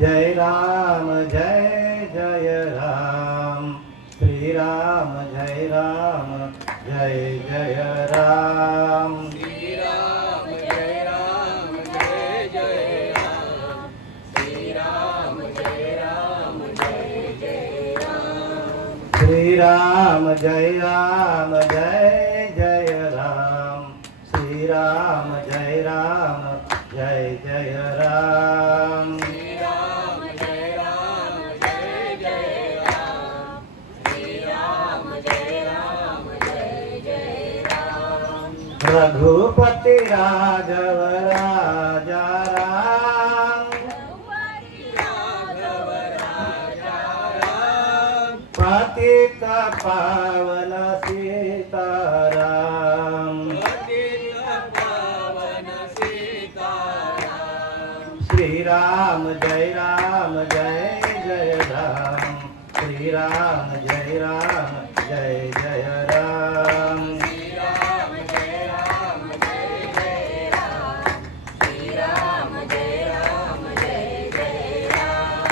जय राम जय जय राम, श्री राम जय जय राम, श्री राम जय जय राम, श्री राम जय जय राम, श्री राम जय जय राम, श्री राम जय जय राम, श्री राम जय जय राम, श्री राम जय जय राम, रघुपति राघव राजा राम, राघव राजा राम, पतित पावन सीताराम, पतित पावन सीताराम, श्री राम जय जय राम, श्री राम जय जय राम, श्री राम जय जय राम, श्री राम जय जय राम,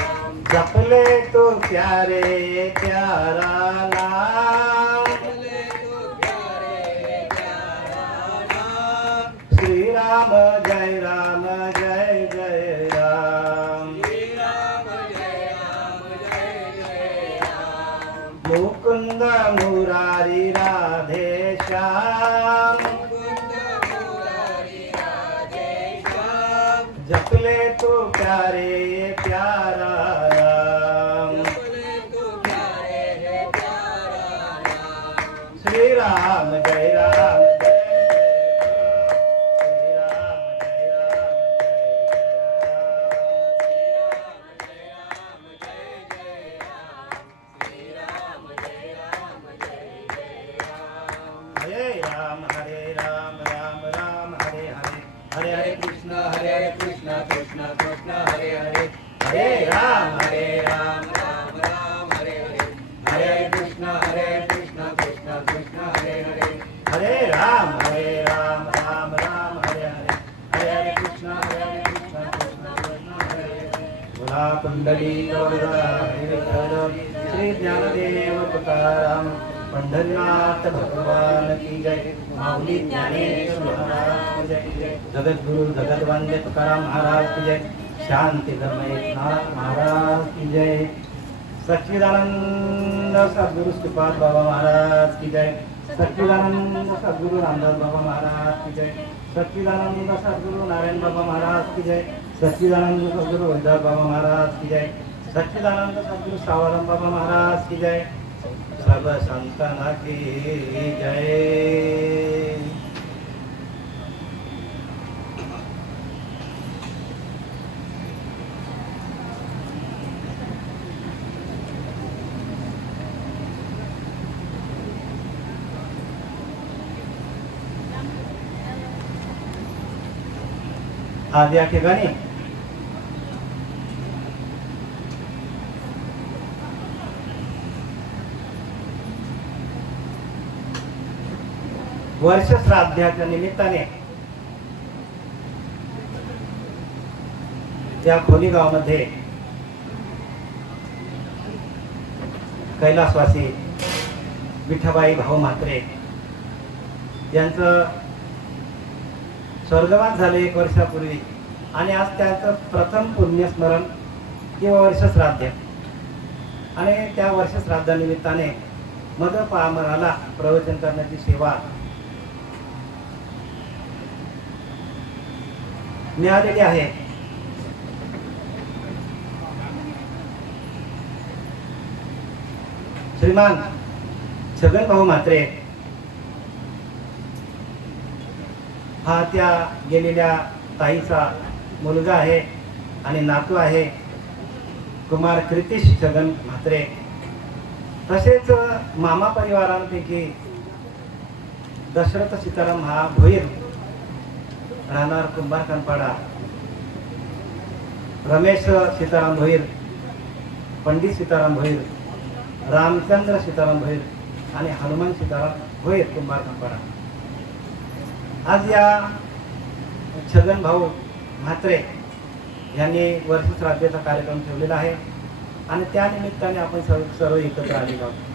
जपले तो प्यारे प्यारा नाम, बोले तो प्यारे प्यारा नाम, श्री राम जय जय राम, श्री राम जय जय राम, मुकुंद मुरारी राधे श्याम, मुकुंद मुरारी राधे श्याम, जपले तो प्यारे प्यारा राम, बोले तो प्यारे प्यारा नाम, श्री राम जय जय राम, श्री राम जय हरे राम राम राम हरे हरे, हरे हरे कृष्ण कृष्ण कृष्ण हरे हरे, हरे राम राम राम हरे हरे, हरे हरे कृष्ण कृष्ण कृष्ण हरे हरे, हरे राम राम राम हरे हरे, हरे हरे कृष्ण कृष्ण कृष्ण हरे हरे, बोला कुंडली श्री ज्ञानदेव तुकाराम, पंढरीनाथ भगवान की जय, माऊली ज्ञानेश्वर महाराज की जय, जगद्गुरु जगद्वंद्य तुकाराम महाराज की जय, शांति धर्म एकनाथ महाराज की जय, सच्चिदानंद सद्गुरु श्रीपाद बाबा महाराज की जय, सच्चिदानंद सद्गुरु रामदास बाबा महाराज की जय, सच्चिदानंद सद्गुरु नारायण बाबा महाराज की जय, सच्चिदानंद सद्गुरु हरिदास बाबा महाराज की जय, सच्चिदानंद सद्गुरु सावरम बाबा महाराज की जय, सब संतना की जय। आज या ठिकाणी वर्ष श्राद्धाच्या निमित्ताने या खोली गावामध्ये कैलासवासी विठाबाई भाऊ म्हात्रे यांचं स्वर्गवास झाले 1 वर्षापूर्वी, आणि आज त्यांचं प्रथम पुण्यस्मरण किंवा वर्षश्राद्ध, आणि त्या वर्षश्राद्धानिमित्ताने मदपामराला प्रवचन करण्याची सेवा मिळालेली आहे. श्रीमान छगन भाऊ म्हात्रे हा त्या गेलेल्या ताईचा मुलगा आहे आणि नातू आहे, कुमार क्रितिश छगन म्हात्रे. तसेच मामा परिवारांपैकी दशरथ सीताराम हा भोईर, राहणार कुंभारखानपाडा, रमेश सीताराम भोईर, पंडित सीताराम भोईर, रामचंद्र सीताराम भोईर आणि हनुमान सीताराम भोईर कुंभारखानपाडा. आज या छगन भाऊ म्हात्रे यांनी वर्ष श्राद्धेचा कार्यक्रम ठेवलेला आहे आणि त्या निमित्ताने आपण सर्व एकत्र आलेलो आहोत.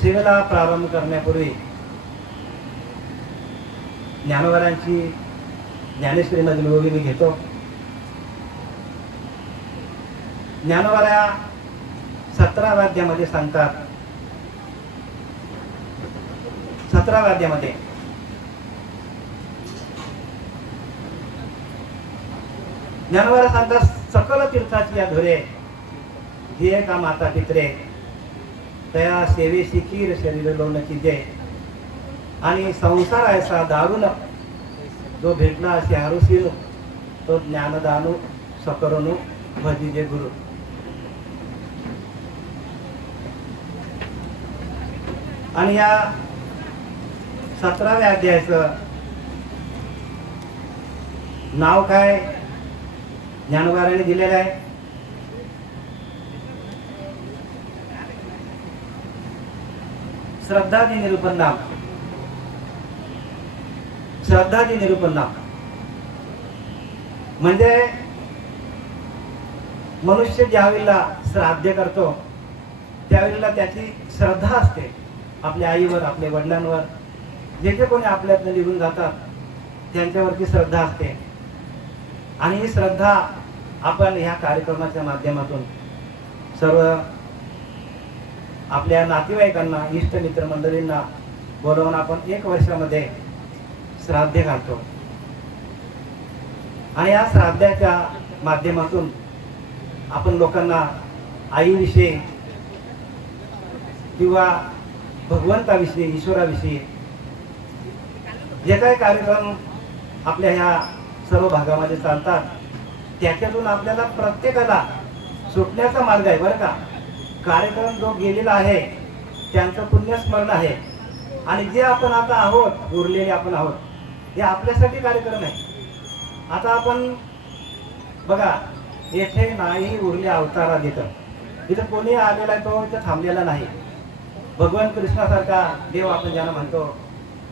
सेवेला प्रारंभ करण्यापूर्वी ज्ञानोबारांची ज्ञानेश्वरी मधील ओवी मी घेतो. ज्ञानोबारा 17 वाद्यामध्ये सांगतात, 17 वाद्यामध्ये ज्ञानोबारा सांगतात, सकल तीर्थाची या धुरे ध्येय का माता पित्रे तया सेवेशी कीर शरीर लोणची जय. आणि संसार ऐसा दारुण जो भेटला असे हारुसीनु तो ज्ञानदानु सकरुनु भजिजे गुरु. आणि या 17व्या अध्यायाचं नाव काय ज्ञानोबारांनी दिलेलं आहे? श्रद्धादी निरूपण नाम. श्रद्धादी निरूपण नाम म्हणजे मनुष्य ज्यावेळेला श्राद्ध करतो त्यावेळेला त्याची श्रद्धा असते आपल्या आईवर, आपल्या वडिलांवर, जे जे कोणी आपल्यातनं निघून जातात त्यांच्यावरती श्रद्धा असते. आणि ही श्रद्धा आपण ह्या कार्यक्रमाच्या माध्यमातून सर्व आपल्या नातेवाईकांना, इष्ट मित्र मंडळींना बोलवून आपण 1 वर्षामध्ये श्राद्ध घालतो. आणि या श्राद्धाच्या माध्यमातून आपण लोकांना आईविषयी किंवा भगवंताविषयी, ईश्वराविषयी जे काही कार्यक्रम आपल्या ह्या सर्व भागामध्ये चालतात त्याच्यातून आपल्याला प्रत्येकाला सुटण्याचा मार्ग आहे बरं का. कार्यक्रम जो गेलेला आहे त्यांचं पुण्यस्मरण आहे आणि जे आपण आता आहोत, उरलेले आपण आहोत, हे आपल्यासाठी कार्यक्रम आहे. आता आपण बघा, येथे नाही उरले अवतारा देतं. इथं कोणी आलेला आहे तो इथं थांबलेला नाही. भगवान कृष्णासारखा देव आपण ज्यांना म्हणतो,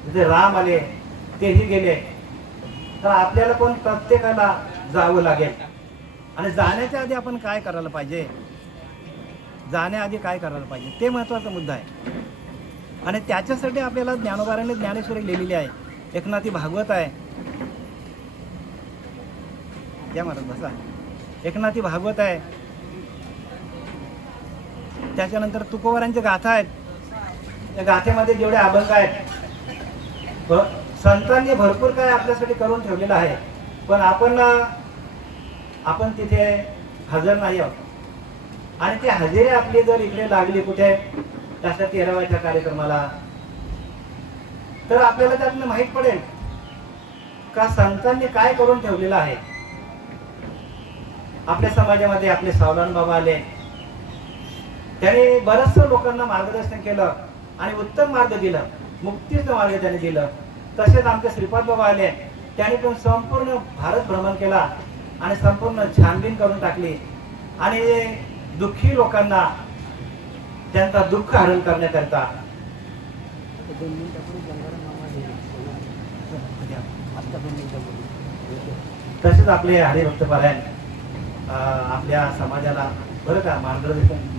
जिथे राम आले तेही गेले, तर आपल्याला पण प्रत्येकाला जावं लागेल. आणि जाण्याच्या आधी आपण काय करायला पाहिजे, जाण्याआधी काय करायला पाहिजे ते महत्त्वाचा मुद्दा आहे. आणि त्याच्यासाठी आपल्याला ज्ञानोबारांनी ज्ञानेश्वरी लिहिलेली आहे. एकनाथी भागवत आहे, या महाराज बसा. एकनाथी भागवत आहे, त्याच्यानंतर तुकोबारांच्या गाथा आहेत. त्या गाथेमध्ये जेवढे अभंग आहेत, संतांनी भरपूर काय आपल्यासाठी करून ठेवलेलं आहे, पण आपण तिथे हजर नाही आहोत. आणि ती हजेरी आपली जर इकडे लागली कुठे तशा 13व्या कार्यक्रमाला, तर आपल्याला त्यातनं माहीत पडेल का संतांनी काय करून ठेवलेलं आहे. आपल्या समाजामध्ये आपले सावलान बाबा आले, त्याने बरचसं लोकांना मार्गदर्शन केलं आणि उत्तम मार्ग दिला, मुक्तीचं मार्ग त्याने दिलं. तसेच आमचे श्रीपाद बाबा आले, त्याने पण संपूर्ण भारत भ्रमण केला आणि संपूर्ण छानबीन करून टाकली आणि दुःखी लोकांना त्यांचा दुःख हरण करण्याकरता तसेच आपले हरिभक्त पारायण आपल्या समाजाला बरं का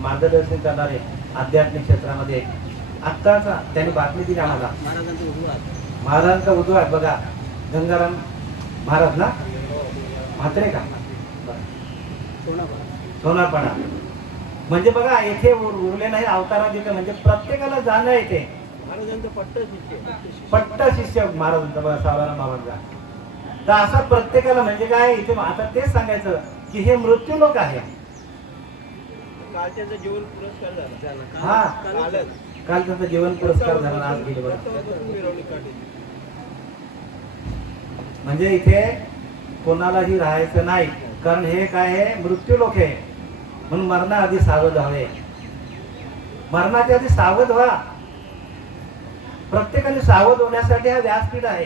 मार्गदर्शन करणारे आध्यात्मिक क्षेत्रामध्ये आत्ताच त्यांनी बातमी दिली आम्हाला. महाराजांचा उद्वार बघा, गंगाराम महाराज ना, म्हात्रे का, सोनारपाडा. म्हणजे बघा, येथे उरले नाही अवतारा देते, म्हणजे प्रत्येकाला जाणं येते. पट्ट शिष्य महाराजांचा बघा, सावराम बाबांचा. तर असं प्रत्येकाला म्हणजे काय, इथे आता तेच सांगायचं की हे मृत्यू लोक आहे. काल त्यांचा जीवन पुरस्कार झाला. हा, काल त्यांचा जीवन पुरस्कार झाला, आज गेले बघा. म्हणजे इथे कोणालाही राहायचं नाही, कारण हे काय आहे, मृत्यू लोक आहे. म्हणून मरणाआधी सावध व्हावे. मरणाच्या आधी सावध व्हा. प्रत्येकाने सावध होण्यासाठी हा व्यासपीठ आहे.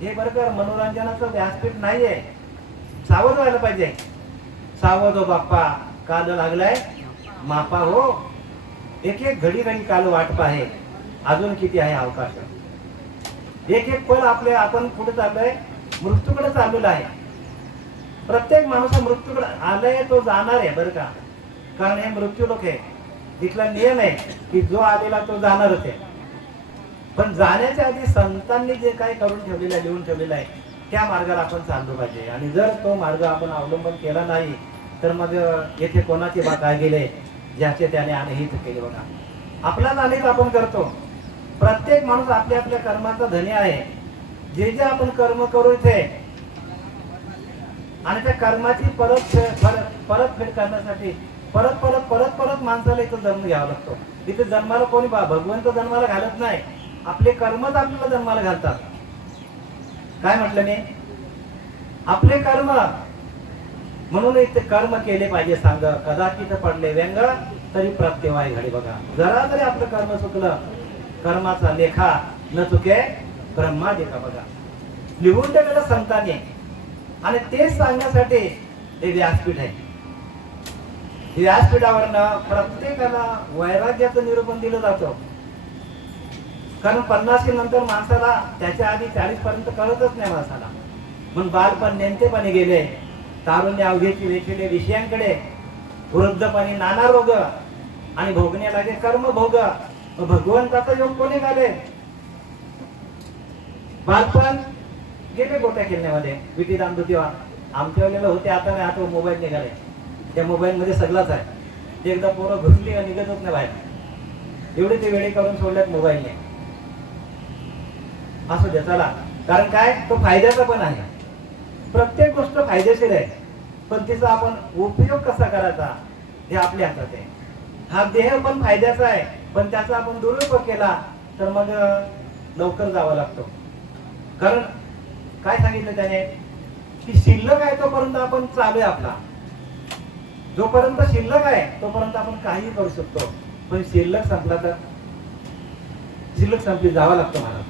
हे बरोबर मनोरंजनाचं व्यासपीठ नाही आहे. सावध व्हायला पाहिजे. सावध हो बाप्पा, काल लागलाय मापा हो. एक एक घडी घडी काल वाट पाहे, अजून किती आहे अवकाश. एक एक पल आपले आपण पुढे चाललोय मृत्यूकडे चाललेला आहे. प्रत्येक माणूस हा मृत्यूकडे आलाय, तो जाणार आहे बरं का. कारण हे मृत्यू लोक आहे, तिथला नियम आहे की जो आलेला तो जाणारच आहे. पण जाण्याच्या आधी संतांनी जे काही करून ठेवलेलं आहे, लिहून ठेवलेलं आहे, त्या मार्गाला आपण चाललो पाहिजे. आणि जर तो मार्ग आपण अवलंबन केला नाही तर मग येथे कोणाचे बा काय गेले, ज्याचे त्याने अनहित केले. बघा, आपलाच अनेक आपण करतो. प्रत्येक माणूस आपल्या आपल्या कर्माचा धनी आहे. जे जे आपण कर्म करू इथे आणि त्या कर्माची परतफेड करण्यासाठी परत परत परत परत माणसाला इथं जन्म घ्यावा लागतो. इथे जन्माला कोणी भगवंत जन्माला घालत नाही, आपले कर्मच आपल्याला जन्माला घालतात. काय म्हटलं मी? आपले कर्म. म्हणून इथे कर्म केले पाहिजे. सांग कदाचित पडले व्यंग तरी प्रत्यवाय घडी. बघा, जरा जरी आपलं कर्म चुकलं, कर्माचा लेखा न चुके ब्रह्मा देखा. बघा, लिहून ठेवलेलं संतांनी. आणि तेच सांगण्यासाठी हे व्यासपीठ आहे. व्यासपीठावरनं प्रत्येकाला वैराग्याचं निरूपण दिलं जातं. कारण 50 नंतर माणसाला त्याच्या आधी 40 पर्यंत कळतच नाही माणसाला. म्हणून बालपण नेमकेपणे गेले, तारुण्य अवघेची वेचले विषयांकडे, वृद्धपणी नाना रोग आणि भोगणे लागे कर्म भोग. भगवंताचा योग कोणी घाले? बालपण गेले गोट्या खेळण्यामध्ये, विटी दांडू तेव्हा आमच्या वेळेला होते. आता नाही, आता मोबाईल निघाले. त्या मोबाईल मध्ये सगळंच आहे. ते एकदा पोरं घुसली का निघतच नाही बाहेर. एवढे ते वेळे करून सोडल्यात मोबाईलने. असू द्या, चला. कारण काय, तो फायद्याचा पण आहे. प्रत्येक गोष्ट फायदेशीर आहे, पण तिचा आपण उपयोग कसा करायचा हे आपल्या हातात आहे. हा देह पण फायद्याचा आहे, पण त्याचा आपण दुरुपयोग केला तर मग लवकर जावं लागतो. कारण काय सांगितलं त्याने की शिल्लक आहे तोपर्यंत आपण चालू आहे आपला. जोपर्यंत शिल्लक आहे तोपर्यंत आपण काही करू शकतो. पण शिल्लक संपला तर शिल्लक संपली, जावं लागतं मला.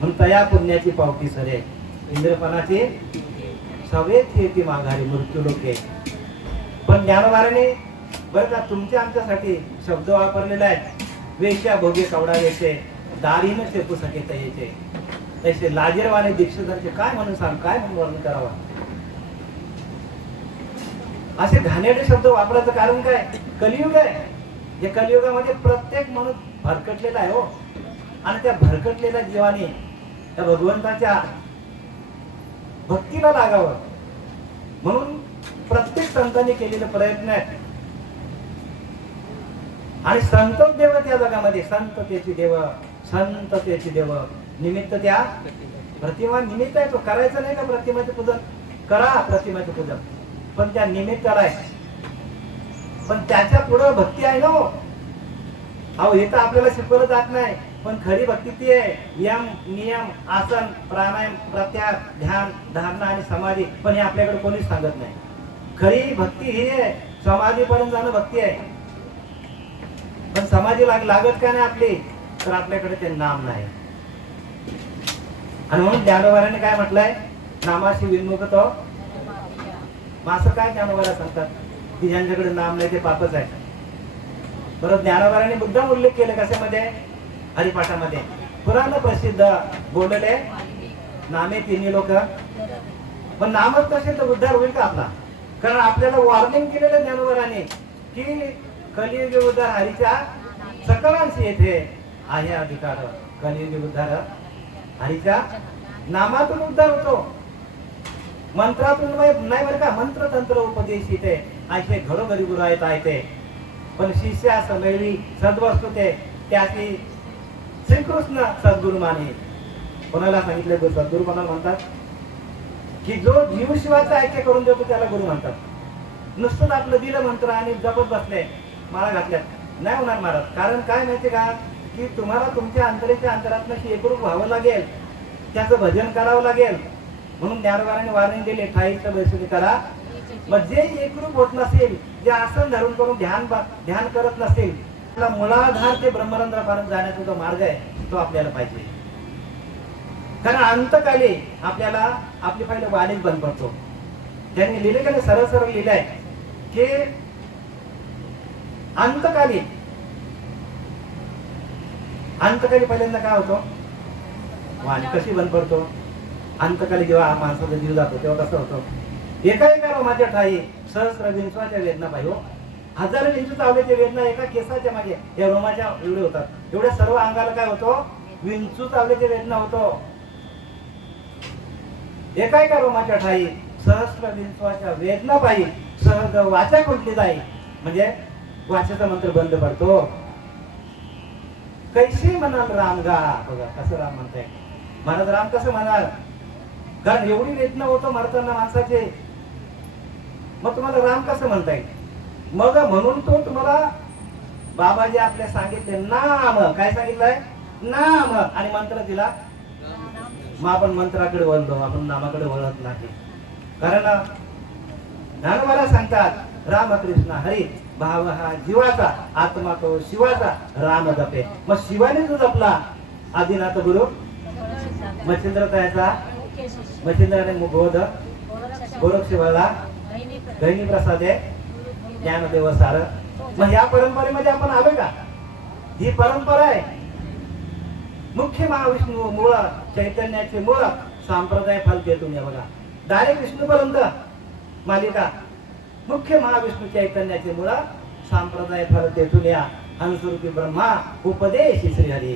म्हणून तया पुण्याची पावती सरे, इंद्रपणाची सवेत येते माघारी मृत्यू लोके. पण ज्ञानोबाराने बरं का तुमच्या आमच्यासाठी शब्द वापरलेला आहे. वेश्या भोगे कवडा वेशे, दारीनं शेपू सके तयेचे. तसे लाजीरवाने दीक्षितांचे काय म्हणून सांग, काय म्हणून वर्णन करावा. असे घाणेरडे शब्द वापरायचं कारण काय? कलियुग आहे. या कलियुगामध्ये प्रत्येक माणूस भरकटलेला आहे हो. आणि त्या भरकटलेल्या जीवाने त्या भगवंताच्या भक्तीला लागावं म्हणून प्रत्येक संतांनी केलेले प्रयत्न आहेत. आणि संत देव त्या जगामध्ये, संततेची देव, संततेची देव निमित्त त्या प्रतिमा निमित्त आहे. तो करायचं नाही का प्रतिमाचे पूजन? करा प्रतिमाचे पूजन, पण त्या निमित्ताला आहे. पण त्याच्या पुढे भक्ती आहे ना हो. अहो हे तर आपल्याला शिकवलं जात नाही, पण खरी भक्ती ती आहे. यम, नियम, आसन, प्राणायाम, प्रत्याहार, ध्यान, धारणा आणि समाधी. पण हे आपल्याकडे कोणीच सांगत नाही. खरी भक्ती ही आहे, समाधीपर्यंत जाणं भक्ती आहे. पण समाधी लागत का नाही आपली? तर आपल्याकडे ते नाम नाही. आणि म्हणून ज्ञानोबाराने काय म्हटलंय, नामाशी विन्मुख तो. असं काय ज्ञानोबाला सांगतात की ज्यांच्याकडे नाम नाही ते पापच आहे. परत ज्ञानोबाराने मुद्दाम उल्लेख केले कशामध्ये? हरिपाठामध्ये. पुराण प्रसिद्ध बोलले नामे तिन्ही लोक. पण नामच नसेल तर उद्धार होईल का आपला? कारण आपल्याला वॉर्निंग केलेलं ज्ञानोबाराने की कलियुगी उद्धार हरीच्या सकलांशी येथे आहे अधिकार. कलियुगी उद्धार हरीच्या नामातून उद्धार होतो, मंत्रातून नाही बरं का. मंत्र तंत्र उपदेश इथे असे घरोघरी गुरु आहेत. पण शिष्य असं मिळवी सद्वस्तू ते त्याची श्रीकृष्ण सद्गुरु माने. कोणाला सांगितलं सद्गुरु कोणाला म्हणतात? की जो जीव शिवाचा ऐक्य करून देतो त्याला गुरु म्हणतात. नुसतं आपलं दिलं मंत्र आणि जपत बसले, माळा घातल्यात, नाही होणार महाराज. कारण काय माहिती का, की तुम्हाला तुमच्या अंतरेच्या अंतरात्म्याशी एकरूप व्हावं लागेल, त्याचं भजन करावं लागेल. म्हणून ज्ञानोबाराने वॉर्निंग दिली, ठाईचं बैसुली करा. मग जे एकरूप होत नसेल, जे आसन धरून करून ध्यान करत नसेल, त्याला मुळाधार ते ब्रह्मरंध्रापर्यंत जाण्याचा जो मार्ग आहे तो आपल्याला पाहिजे. कारण अंतकाली आपल्याला आपली पहिले वाणीच बंद पडतो. त्यांनी लिहिले का सरळ सरळ लिहिलंय की अंतकाली पहिल्यांदा काय होतो? वाणी कशी बंद पडतो? अंतकाली जेव्हा माणसाचा जीव जातो तेव्हा कसं होतं, एका रोमाच्या ठाई सहस्र विंचवाच्या वेदना पाहिजे हो. हजारो विंचू चावल्याच्या वेदना एका केसाच्या मागे या रोमाच्या एवढे होतात. एवढ्या सर्व अंगाला काय होतो, विंचू चावल्याच्या वेदना होतो. एका रोमाच्या ठाई सहस्र विंचवाच्या वेदना पायी सहज वाचा कुठली जाई, म्हणजे वाचेचा मंत्र बंद पडतो. कैसे म्हणाल राम गा, बघा कसं राम म्हणताय. महाराज राम कसं म्हणाल, कारण एवढी वेदना होतो मरताना माणसाचे, मग तुम्हाला राम कसं म्हणता येईल. मग म्हणून तो तुम्हाला बाबाजी आपल्या सांगितले नाम, काय सांगितलंय, नाम, आणि मंत्र दिला. मग आपण मंत्राकडे वळलो, आपण नामाकडे वळत नाही. कारण ज्ञानोबा सांगतात रामकृष्ण हरी भाव हा जीवाचा, आत्मा तो शिवाचा, राम जपे. मग शिवाने जो जपला आदिनाथ गुरु मच्छिंद्र तयाचा, मच्छिंद्राने मुगोद गोरख शिवाला गहिनी प्रसादे ज्ञानदेव सार. मग या परंपरेमध्ये आपण आलो का, ही परंपरा आहे. मुख्य महाविष्णू मूळ चैतन्याचे मूळ संप्रदाय फलते तुम्ही बघा, डायरेक्ट विष्णूपर्यंत मालिका. मुख्य महाविष्णू चैतन्याचे मूळ संप्रदाय फलते तुल्या हंसरूपी ब्रह्मा उपदेश श्रीहरी.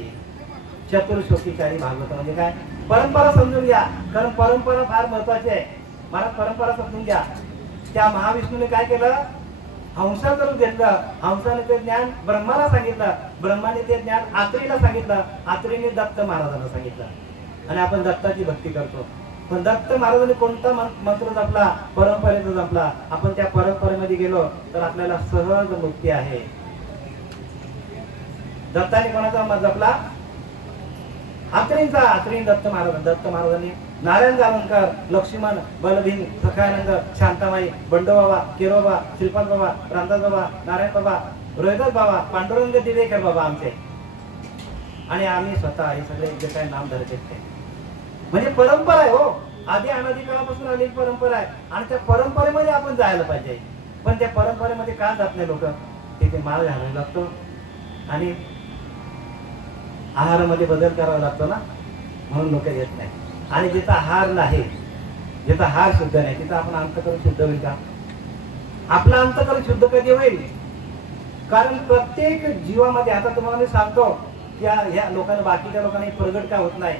चतुर्श्लोकीचारी भागवत म्हणजे काय, परंपरा समजून घ्या, कारण परंपरा फार महत्वाची आहे. मला परंपरा समजून घ्या. त्या महाविष्णूने काय केलं, हंसाचं रूप घेतलं, हंसाने ते ज्ञान ब्रह्माला सांगितलं, ब्रह्माने ते ज्ञान आत्रेला सांगितलं, आत्रेने दत्त महाराजांना सांगितलं, आणि आपण दत्ताची भक्ती करतो. पण दत्त महाराजांनी कोणता मंत्र जपला, परंपरेचा जपला. आपण त्या परंपरेमध्ये गेलो तर आपल्याला सहज मुक्ती आहे. दत्ताने कोणाचा जपला, आत्रेंचा. आत्रेने दत्त महाराजांनी नारायण जालनकर, लक्ष्मण, बलभीम, सखानंद, शांतामाई, बंडोबाबा, केरोबा, श्रीपाद बाबा, रामदास बाबा, नारायण बाबा, रोहिदास बाबा, पांडुरंग दिवेकर बाबा आमचे, आणि आम्ही स्वतः हे सगळे जे काही नाम धरत आहेत ते म्हणजे परंपरा आहे हो. आधी अनादी काळापासून आलेली परंपरा आहे, आणि त्या परंपरेमध्ये आपण जायला पाहिजे. पण त्या परंपरेमध्ये का जात नाही लोक, तिथे माल घालायला लागतो आणि आहारामध्ये बदल करावा लागतो ना, म्हणून लोक येत नाही. आणि जिथं आहार नाही, जिथं आहार शुद्ध नाही, तिथं आपण अंतःकरण शुद्ध होईल का, आपलं अंतःकरण शुद्ध कधी होईल. कारण प्रत्येक जीवामध्ये, आता तुम्हाला मी सांगतो की ह्या लोकांना, बाकीच्या लोकांना प्रगट का होत नाही,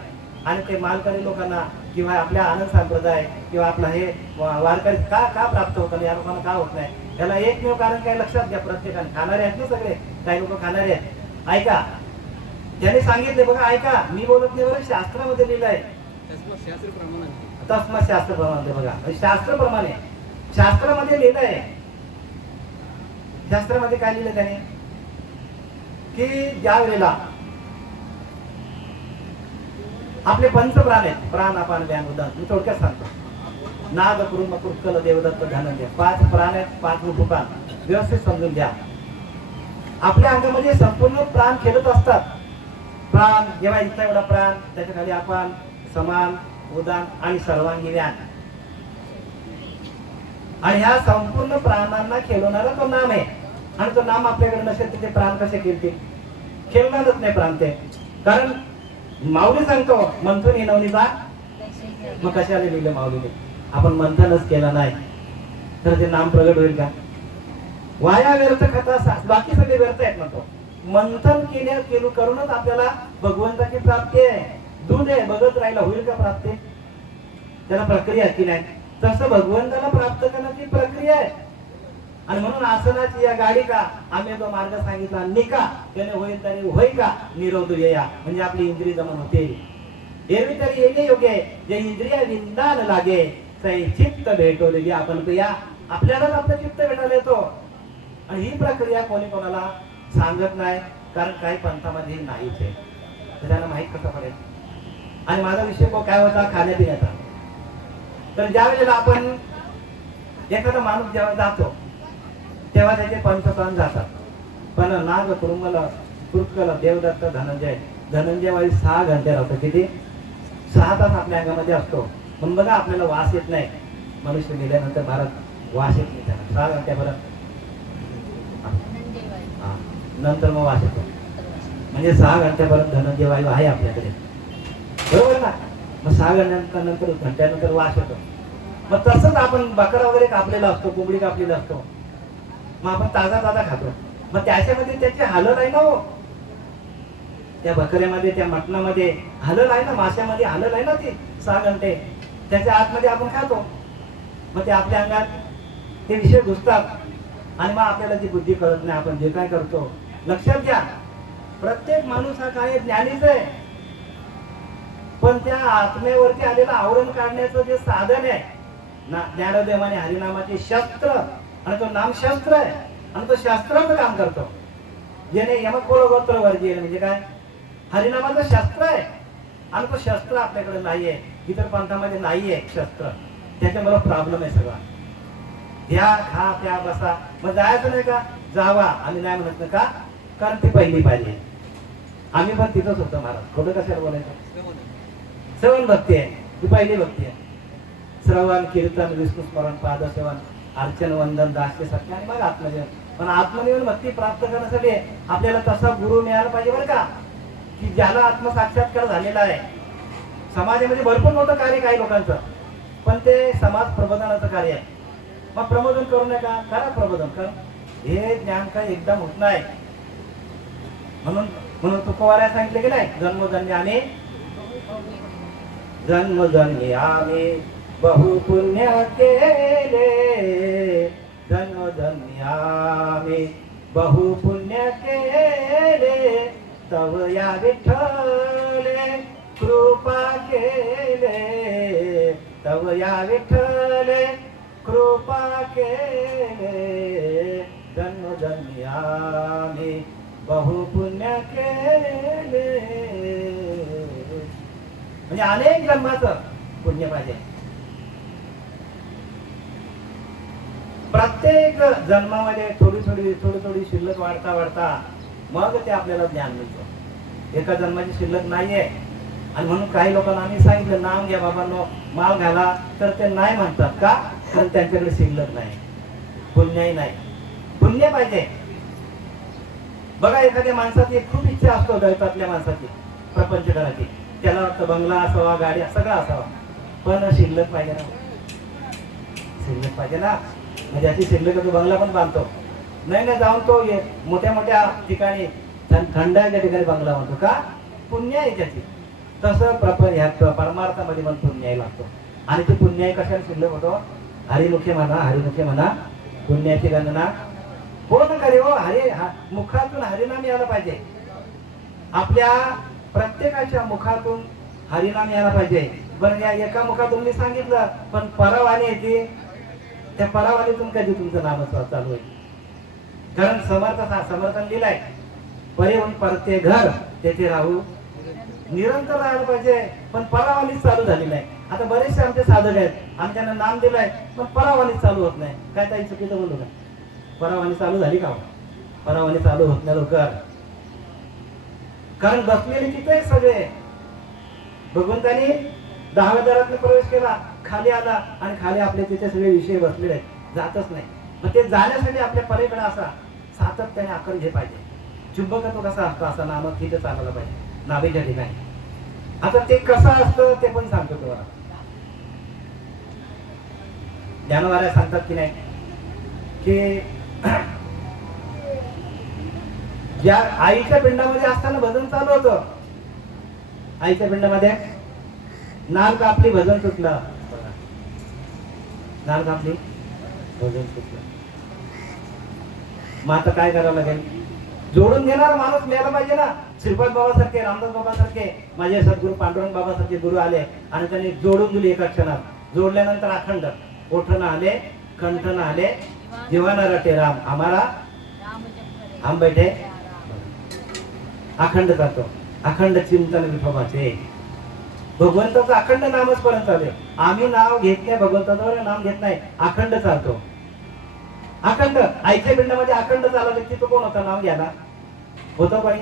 आणि ते मालकरी लोकांना किंवा आपल्या आनंद संप्रदाय किंवा आपला हे वारकरी का प्राप्त होत नाही, या लोकांना का होत नाही, याला एकमेव कारण काय लक्षात घ्या. प्रत्येकाने खाणारे आहेत ना सगळे, काही लोक खाणारे आहेत. ऐका, त्याने सांगितले बघा, ऐका, मी बोलत नाही बरं, शास्त्रामध्ये लिहिलं आहे. तस्मा शास्त्र प्रमाणे बघा, शास्त्राप्रमाणे, शास्त्रामध्ये लिहिलं आहे. शास्त्रामध्ये काय लिहिलं त्याने, की ज्या वेळेला आपले पंचप्राण आहेत, प्राण, अपान, व्यान, उदान, मी थोडक्यात सांगतो. नाग, कुरुम, कुर्कल, देवदत्त, धनंजय, 5 प्राण आहेत, 5 रूपप्राण. व्यवस्थित समजून घ्या. आपल्या अंगामध्ये संपूर्ण प्राण खेळत असतात. प्राण जेव्हा इथला एवढा प्राण, त्याच्या खाली अपान, समान, उदान आणि सर्वांगी व्यान, आणि ह्या संपूर्ण प्राणांना खेळवणारा तो नाम आहे. आणि तो नाम आपल्याकडे नसेल तर ते प्राण कसे खेळतील, खेळणारच नाही प्राण ते. कारण माऊली सांगतो मंथन नवनीचा, मग कशाला लिहिलं माऊलीने, आपण मंथनच केलं नाही तर ते नाम प्रगट होईल का. वाया व्यर्थ कथा, बाकी सगळे व्यर्थ आहेत म्हणतो. मंथन केलं करूनच आपल्याला भगवंताची प्राप्ती आहे. दूध आहे, बघत राहिला होईल का प्राप्ती, त्याला प्रक्रिया की नाही. तसं भगवंताला प्राप्त करण्याची प्रक्रिया आहे. आणि म्हणून आसनाची या गाडी का आम्ही जो मार्ग सांगितला निका, त्याने होईल तरी होय का निरोध या, म्हणजे आपली इंद्रिय दमन होते. एरवी तरी येणे योग्य आहे, जे इंद्रिय विंदान लागे तै चित्त भेटवलेली आपण प्रिया. आपल्यालाच आपलं चित्त भेटायला येतो. आणि ही प्रक्रिया कोणी कोणाला सांगत नाही, कारण काही पंथामध्ये नाहीच आहे, तर त्यांना माहित कसं पडेल. आणि माझा विषय काय होता, खाण्यापिण्याचा. तर ज्या वेळेला आपण एखादा माणूस जेव्हा जातो तेव्हा त्याचे पंचप्राण जातात. पण नाग, कुरुंगल, देवदत्त, धनंजय वाली 6 घंटे राहतो. किती, 6 तास आपल्या अंगामध्ये असतो. पण बघा आपल्याला वास येत नाही. मनुष्य गेल्यानंतर भारत वास येत नाही त्याला 6 घंट्यापर्यंत, नंतर मग वास येतो. म्हणजे 6 घंट्यापर्यंत धनंजय वायू आहे आपल्याकडे, बरोबर ना. मग 6 घंट्यानंतर वास येतो. मग तसंच आपण बकरा वगैरे कापलेला असतो, कोंबडी कापलेला असतो, मग आपण ताजा खातो. मग त्याच्यामध्ये त्याची हालत आहे ना हो, त्या बकऱ्यामध्ये त्या मटणामध्ये हालत आहे ना, माश्यामध्ये हालत आहे ना ती 6 घंटे त्याच्या आतमध्ये आपण खातो. मग ते आपल्या अंगात ते विषय घुसतात आणि मग आपल्याला ती बुद्धी कळत नाही, आपण जे काय करतो. लक्षात घ्या, प्रत्येक माणूस हा काय ज्ञानीच आहे, पण त्या आत्मेवरती आलेलं आवरण काढण्याचं जे साधन आहे ना, ज्ञानोदय आणि हरिनामाचे शस्त्र, आणि तो नाम शस्त्र आहे आणि तो शस्त्राचं काम करतो. जेणे यमकोलगोत्र वर्जीय म्हणजे काय, हरिनामाचं शस्त्र आहे आणि तो शस्त्र आपल्याकडे नाहीये, इतर पंथामध्ये नाहीये शस्त्र. त्याच्यामुळे प्रॉब्लेम आहे सगळा. घ्या, खा, प्या, बसा. मग जायचं नाही का, जावा. आम्ही नाही म्हणत नाही का, कारण ती पहिली पाहिजे. आम्ही पण तिथंच होतो महाराज, खोटं कशाला बोलायचं. श्रवण भक्ती आहे, ती पहिली भक्ती आहे. श्रवण, कीर्तन, विष्णू स्मरण, पादसेवन, अर्चन, वंदन, दास्य सत्य आणि मग आत्मजीवन. पण आत्मजीवन भक्ती प्राप्त करण्यासाठी आपल्याला तसा गुरु मिळाला पाहिजे बरं का, की ज्याला आत्मसाक्षात्कार झालेला आहे. समाजामध्ये भरपूर मोठं कार्य काही लोकांचं, पण ते समाज प्रबोधनाचं कार्य आहे. मग प्रबोधन करू नका, करा प्रबोधन, कारण हे ज्ञान काही एकदम होत नाही. म्हणून तुकोबाराया सांगितले की नाही, जन्मोजन्मी आम्ही बहु पुण्य केले, जन्मोजन्मी आम्ही बहु पुण्य केले, तव या विठ्ठले कृपा केले, तव या विठ्ठले कृपा केले, जन्मोजन्मी आम्ही बहु पुण्य केले. म्हणजे अनेक जन्माचं पुण्य पाहिजे. प्रत्येक जन्मामध्ये थोडी शिल्लक वाढता मग ते आपल्याला ज्ञान मिळतं. एका जन्माची शिल्लक नाहीये. आणि म्हणून काही लोकांना आम्ही सांगितलं, नाम घ्या बाबांनो, माल घाला, तर ते नाही म्हणतात का, कारण त्यांच्याकडे शिल्लक नाही, पुण्यही नाही. पुण्य पाहिजे. बघा, एखाद्या माणसाची खूप इच्छा असतो, दैतातल्या माणसाची प्रपंच करायची, त्याला वाटतं बंगला असावा, गाडी सगळा असावा, पण शिल्लक पाहिजे ना, शिल्लक पाहिजे ना. म्हणजे याची शिल्लक तो बंगला पण बांधतो नाही जाऊन तो मोठ्या ठिकाणी थंडाच्या ठिकाणी बंगला बांधतो का, पुण्य आहे त्याची. तसं परमार्थामध्ये पण पुण्य लागतो. आणि ते पुण्य कशाला शिल्लक होतो, हरिमुखे म्हणा, पुण्याची गणना कोण करे हो. मुखातून हरिनाम यायला पाहिजे. आपल्या प्रत्येकाच्या मुखातून हरिनाम यायला पाहिजे. बरं, या एका मुखातून मी सांगितलं, पण परावाणी येते, त्या परावाणीतून कधी तुमचं नाम चालू होईल. कारण समर्थन लिहिलाय, परिवहन परते घर तेथे राहू, निरंतर राहायला पाहिजे. पण परावानीच चालू झाली नाही. आता बरेचसे आमचे साधक आहेत, आम्ही त्यांना नाम दिलंय, पण परावानीच चालू होत नाही. काय ताई चुकीचं बोलू का, परावानी चालू झाली का, परावानी चालू होत नाही लवकर. कारण बसलेले किती सगळे, भगवंतानी 10व्या दारातून प्रवेश केला, खाली आला आणि खाली आपले तिथे सगळे विषय बसलेले आहेत, जातच नाही. मग ते जाण्यासाठी आपल्या पलीकडे असा सातत्याने आकर्षण हे पाहिजे. चुंबकत्व कसा असतो, असा नामक तिथे चालवला पाहिजे नाभीच्या ठिकाणी. आता ते कसं असतं ते पण सांगतो तुम्हाला. ज्ञानवाऱ्या सांगतात की नाही, की ज्या आईच्या पिंडामध्ये असताना भजन चालू होतं, आईच्या पिंडामध्ये नाल कापली भजन सुटलं, नाल कापली भजन सुटलं. मग आता काय करावं लागेल, जोडून घेणारा माणूस मिळाला पाहिजे ना. श्रीपाद बाबा सारखे, रामदास बाबा सारखे, माझे सद्गुरू पांडुरंग बाबा सारखे गुरु आले आणि त्यांनी जोडून दिली एका क्षणात. जोडल्यानंतर अखंड ओठन आले, कंठन आले, जीवाना रटे राम आम्हाला हम बैठे, अखंड जातो. अखंड चिंतन विठोबाचे, भगवंताचं अखंड नामस्मरण चालू. आम्ही नाव घेत नाही, भगवंताचं नाम घेत नाही, अखंड चालतो. अखंड आईच्या पिंडामध्ये अखंड चालला व्यक्ती तो कोण होता, नाव घ्यायला होतं कोणी.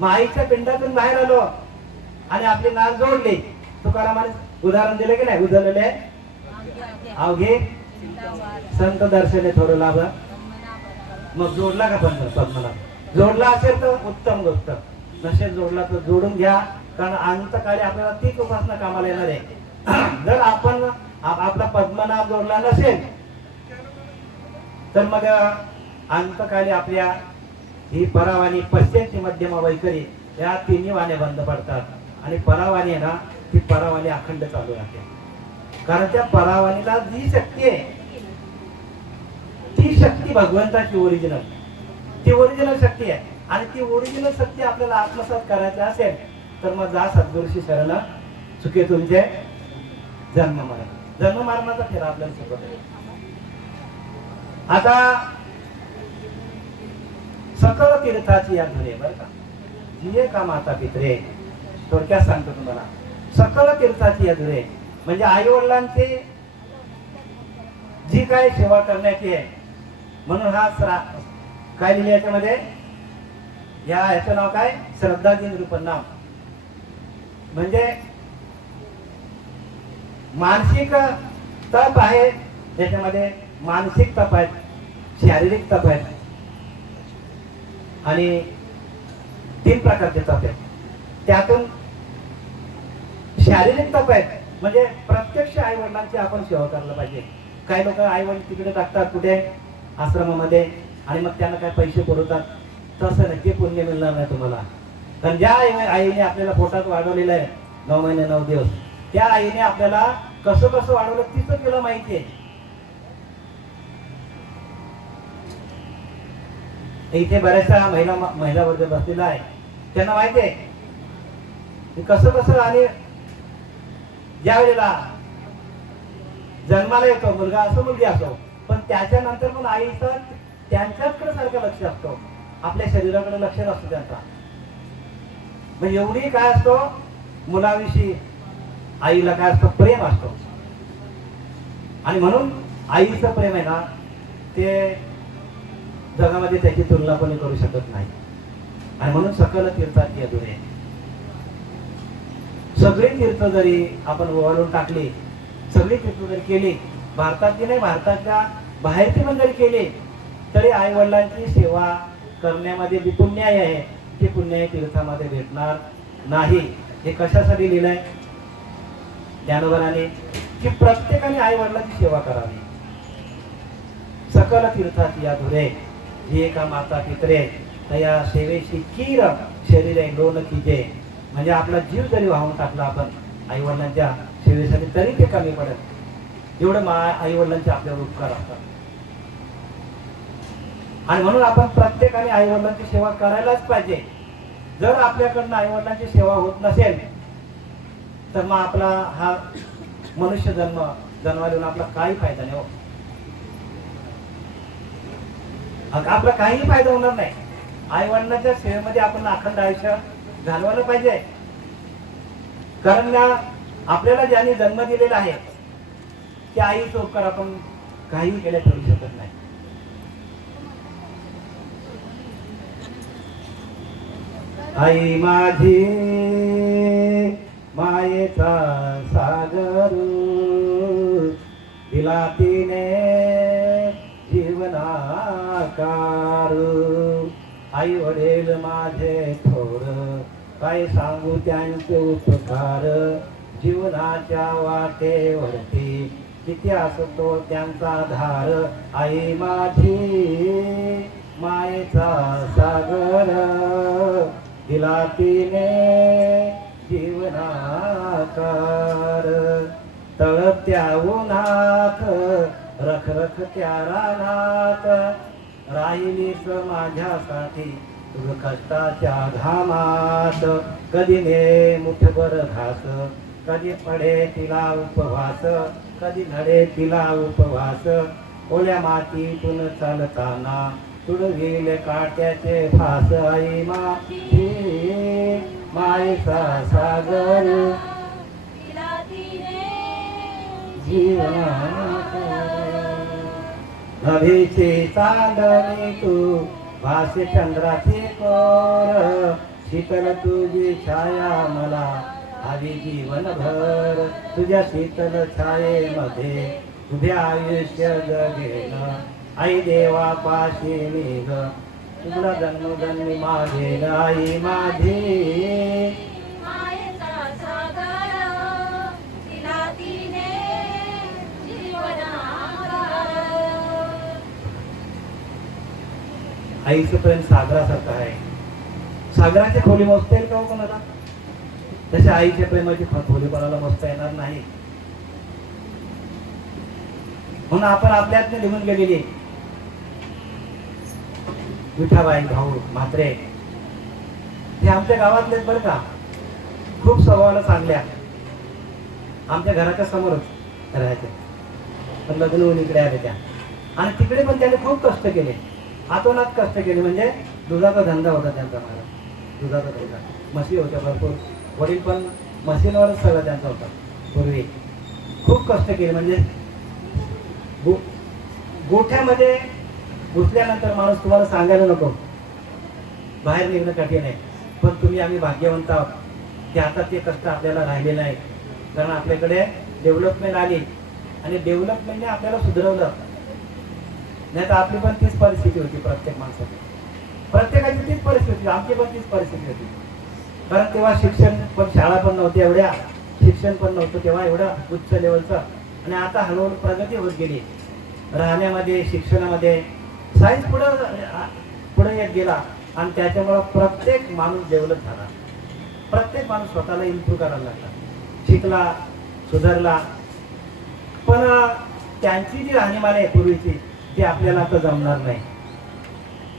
मग आईच्या पिंडातून बाहेर आलो आणि आपली नाव जोडली. तुकारामाने उदाहरण दिलं की नाही, उजळलेले अवघे संत दर्शने थोडं लाभ. मग जोडला का पण पद्मनाभ, जोडला असेल तर उत्तम गोष्ट, नसेल जोडला तर जोडून घ्या कारण अंतकाळी आपल्याला तीच उपासना कामाला येणार आहे. जर आपण आपला पद्मनाभ जोडला नसेल तर मग अंतकाळी आपल्या ही परावाणी पश्चिम मध्यम वैखरी या तिन्ही वाण्या बंद पडतात आणि परावाणी आहे ना ती परावाणी अखंड चालू राहते. कारण त्या परावाणीला जी शक्ती आहे ती शक्ती भगवंताची ओरिजिनल, ती ओरिजिनल शक्ती आहे. आणि ती ओरिजिनल शक्ती आपल्याला आत्मसात करायची असेल तर मग जा सद्गुरूशी शरण, चुके तुमचे जन्म मरणाचा फेरा आपल्याला शिकवत आहे. आता सकल तीर्थाची या धुरे बरं का, जिये का माता पित्रे, थोडक्यात सांगतो तुम्हाला. सकल तीर्थाची या धुरे म्हणजे आई वडिलांची जी काय सेवा करण्याची आहे म्हणून हा काय लिहिले याच्यामध्ये, याचं नाव काय, श्रद्धाधीन रूपनाम. म्हणजे मानसिक तप आहे, त्याच्यामध्ये मानसिक तप आहे, शारीरिक तप आहे आणि 3 प्रकारचे तप आहेत. त्यातून शारीरिक तप आहे म्हणजे प्रत्यक्ष आई वडिलांची आपण सेवा करायला पाहिजे. काही लोक आई वडील तिकडे टाकतात कुठे आश्रमामध्ये आणि मग त्यांना काय पैसे पुरवतात, तसं नक्की पुण्य मिळणार नाही तुम्हाला. कारण ज्या आईने आपल्याला पोटात वाढवलेलं आहे 9 महिने 9 दिवस, त्या आईने आपल्याला कसं कसं वाढवलं तिचं तिला माहिती आहे. इथे बऱ्याचशा महिला वर्ग बसलेला आहे, त्यांना माहिती आहे कसं कसं. आणि ज्या वेळेला जन्माला येतो मुलगा असो मुलगी असो, पण त्याच्यानंतर पण आईचं त्यांच्याकडे सारखं लक्ष असतो, आपल्या शरीराकडे लक्ष नसतं त्यांचा. म्हणजे एवढी काय असतो मुलाविषयी आईला काय असतं, प्रेम असतो. आणि म्हणून आईचं प्रेम आहे ना ते जगामध्ये त्याची तुलना कोणी करू शकत नाही. आणि म्हणून सकल तीर्थाची अधुरे, सगळी तीर्थ जरी आपण ओवाळून टाकली, सगळी तीर्थ जरी केली, भारतातली नाही भारताच्या बाहेरची पण जरी केली, तरी आई वडिलांची सेवा करण्यामध्ये जी पुण्याई आहे ती पुण्याई तीर्थामध्ये भेटणार नाही. हे कशासाठी लिहिलंय ज्ञानोबराने, की प्रत्येकाने आई वडिलांची सेवा करावी. सकल तीर्थाची या धुरे जी एका माता पित्रे तया सेवेशी कीर शरीर आहे लोन कीजे. म्हणजे आपला जीव जरी वाहून टाकला आपण आई वडिलांच्या सेवेसाठी तरी ते कमी पडेल, एवढं आई वडिलांचे आपल्यावर उपकार असतात. आणि म्हणून आपण प्रत्येकाने आई वडिलांची सेवा करायलाच पाहिजे. जर आपल्याकडनं आई वडिलांची सेवा होत नसेल तर मग आपला हा मनुष्य जन्माला आपला काही फायदा नाही हो. आपला काहीही फायदा होणार नाही. आई वडिलांच्या सेवेमध्ये आपण अखंड आयुष्य घालवायला पाहिजे. कारण आपल्याला ज्यांनी जन्म दिलेला आहे त्या आईचा उपकार आपण काही केल्या करू शकत नाही. आई माझी मायेचा सागर दिला तिने जीवनाकार. आई वडील माझे थोर काय सांगू त्यांचे उपकार. जीवनाच्या वाटेवरती किती असतो त्यांचा धार. आई माझी मायेचा सागर दिला तिने जीवनाकार. तळत्या उन्हात रखरख त्या रानात राहिलीस माझ्यासाठी तुझ कष्टाच्या घामात. कधी ने मुठभर घास कधी पडे तिला उपवास. कधी नडे तिला उपवास. ओल्या मातीतून चालताना तुडविले काट्याचे फास. आई माझी मायेचा सागर जीवनाकार. नभीची चांदणी तू भासे चंद्राची कोर. शीतल तुझी छाया मला हवी जीवनभर. तुझ्या शीतल छायेमध्ये तुझे आयुष्य जगेन. आई देवा पाशी निघ तुझा जन्मोजन्मी मागेन. आई माझी आईचं प्रेम सागरासारखं आहे. सागराची खोली मोजता येईल का हो कोणाला? तशा आईच्या प्रेमाची खोली कोणाला मोजता येणार नाही. म्हणून आपण आपल्यात निघून गेलेली विठाबाई भाऊ म्हात्रे हे आमच्या गावातलेच बरं का, खूप स्वभावाला चांगल्या, आमच्या घराच्या समोरच राहायचे. पण लग्न होऊन इकडे आले त्या, आणि तिकडे पण त्याने खूप कष्ट केले, आतोनात कष्ट केले. म्हणजे दुधाचा धंदा होता त्यांचा, महाराज दुधाचा धंदा, म्हशी होत्या भरपूर. वडील पण म्हशींवरच सगळं त्यांचा होता पूर्वी. खूप कष्ट केले. म्हणजे गोठ्यामध्ये घुसल्यानंतर माणूस तुम्हाला सांगायला नको, बाहेर निघणं कठीण आहे. पण तुम्ही आम्ही भाग्यवंत आहोत की आता ते कष्ट आपल्याला राहिलेलं आहे. कारण आपल्याकडे डेव्हलपमेंट आली आणि डेव्हलपमेंटने आपल्याला सुधरवलं. नाही तर आपली पण तीच परिस्थिती होती, प्रत्येक माणसाची, प्रत्येकाची तीच परिस्थिती होती, आमची पण तीच परिस्थिती होती. कारण तेव्हा शिक्षण पण, शाळा पण नव्हत्या एवढ्या, शिक्षण पण नव्हतं तेव्हा एवढं उच्च लेवलचं. आणि आता हळूहळू प्रगती होत गेली राहण्यामध्ये, शिक्षणामध्ये. सायन्स पुढे येत गेला आणि त्याच्यामुळं प्रत्येक माणूस डेव्हलप झाला. प्रत्येक माणूस स्वतःला इम्प्रूव्ह करायला लागला, शिकला, सुधारला. पण त्यांची जी राहणीमान आहे पूर्वीची, ती आपल्याला आता जमणार नाही.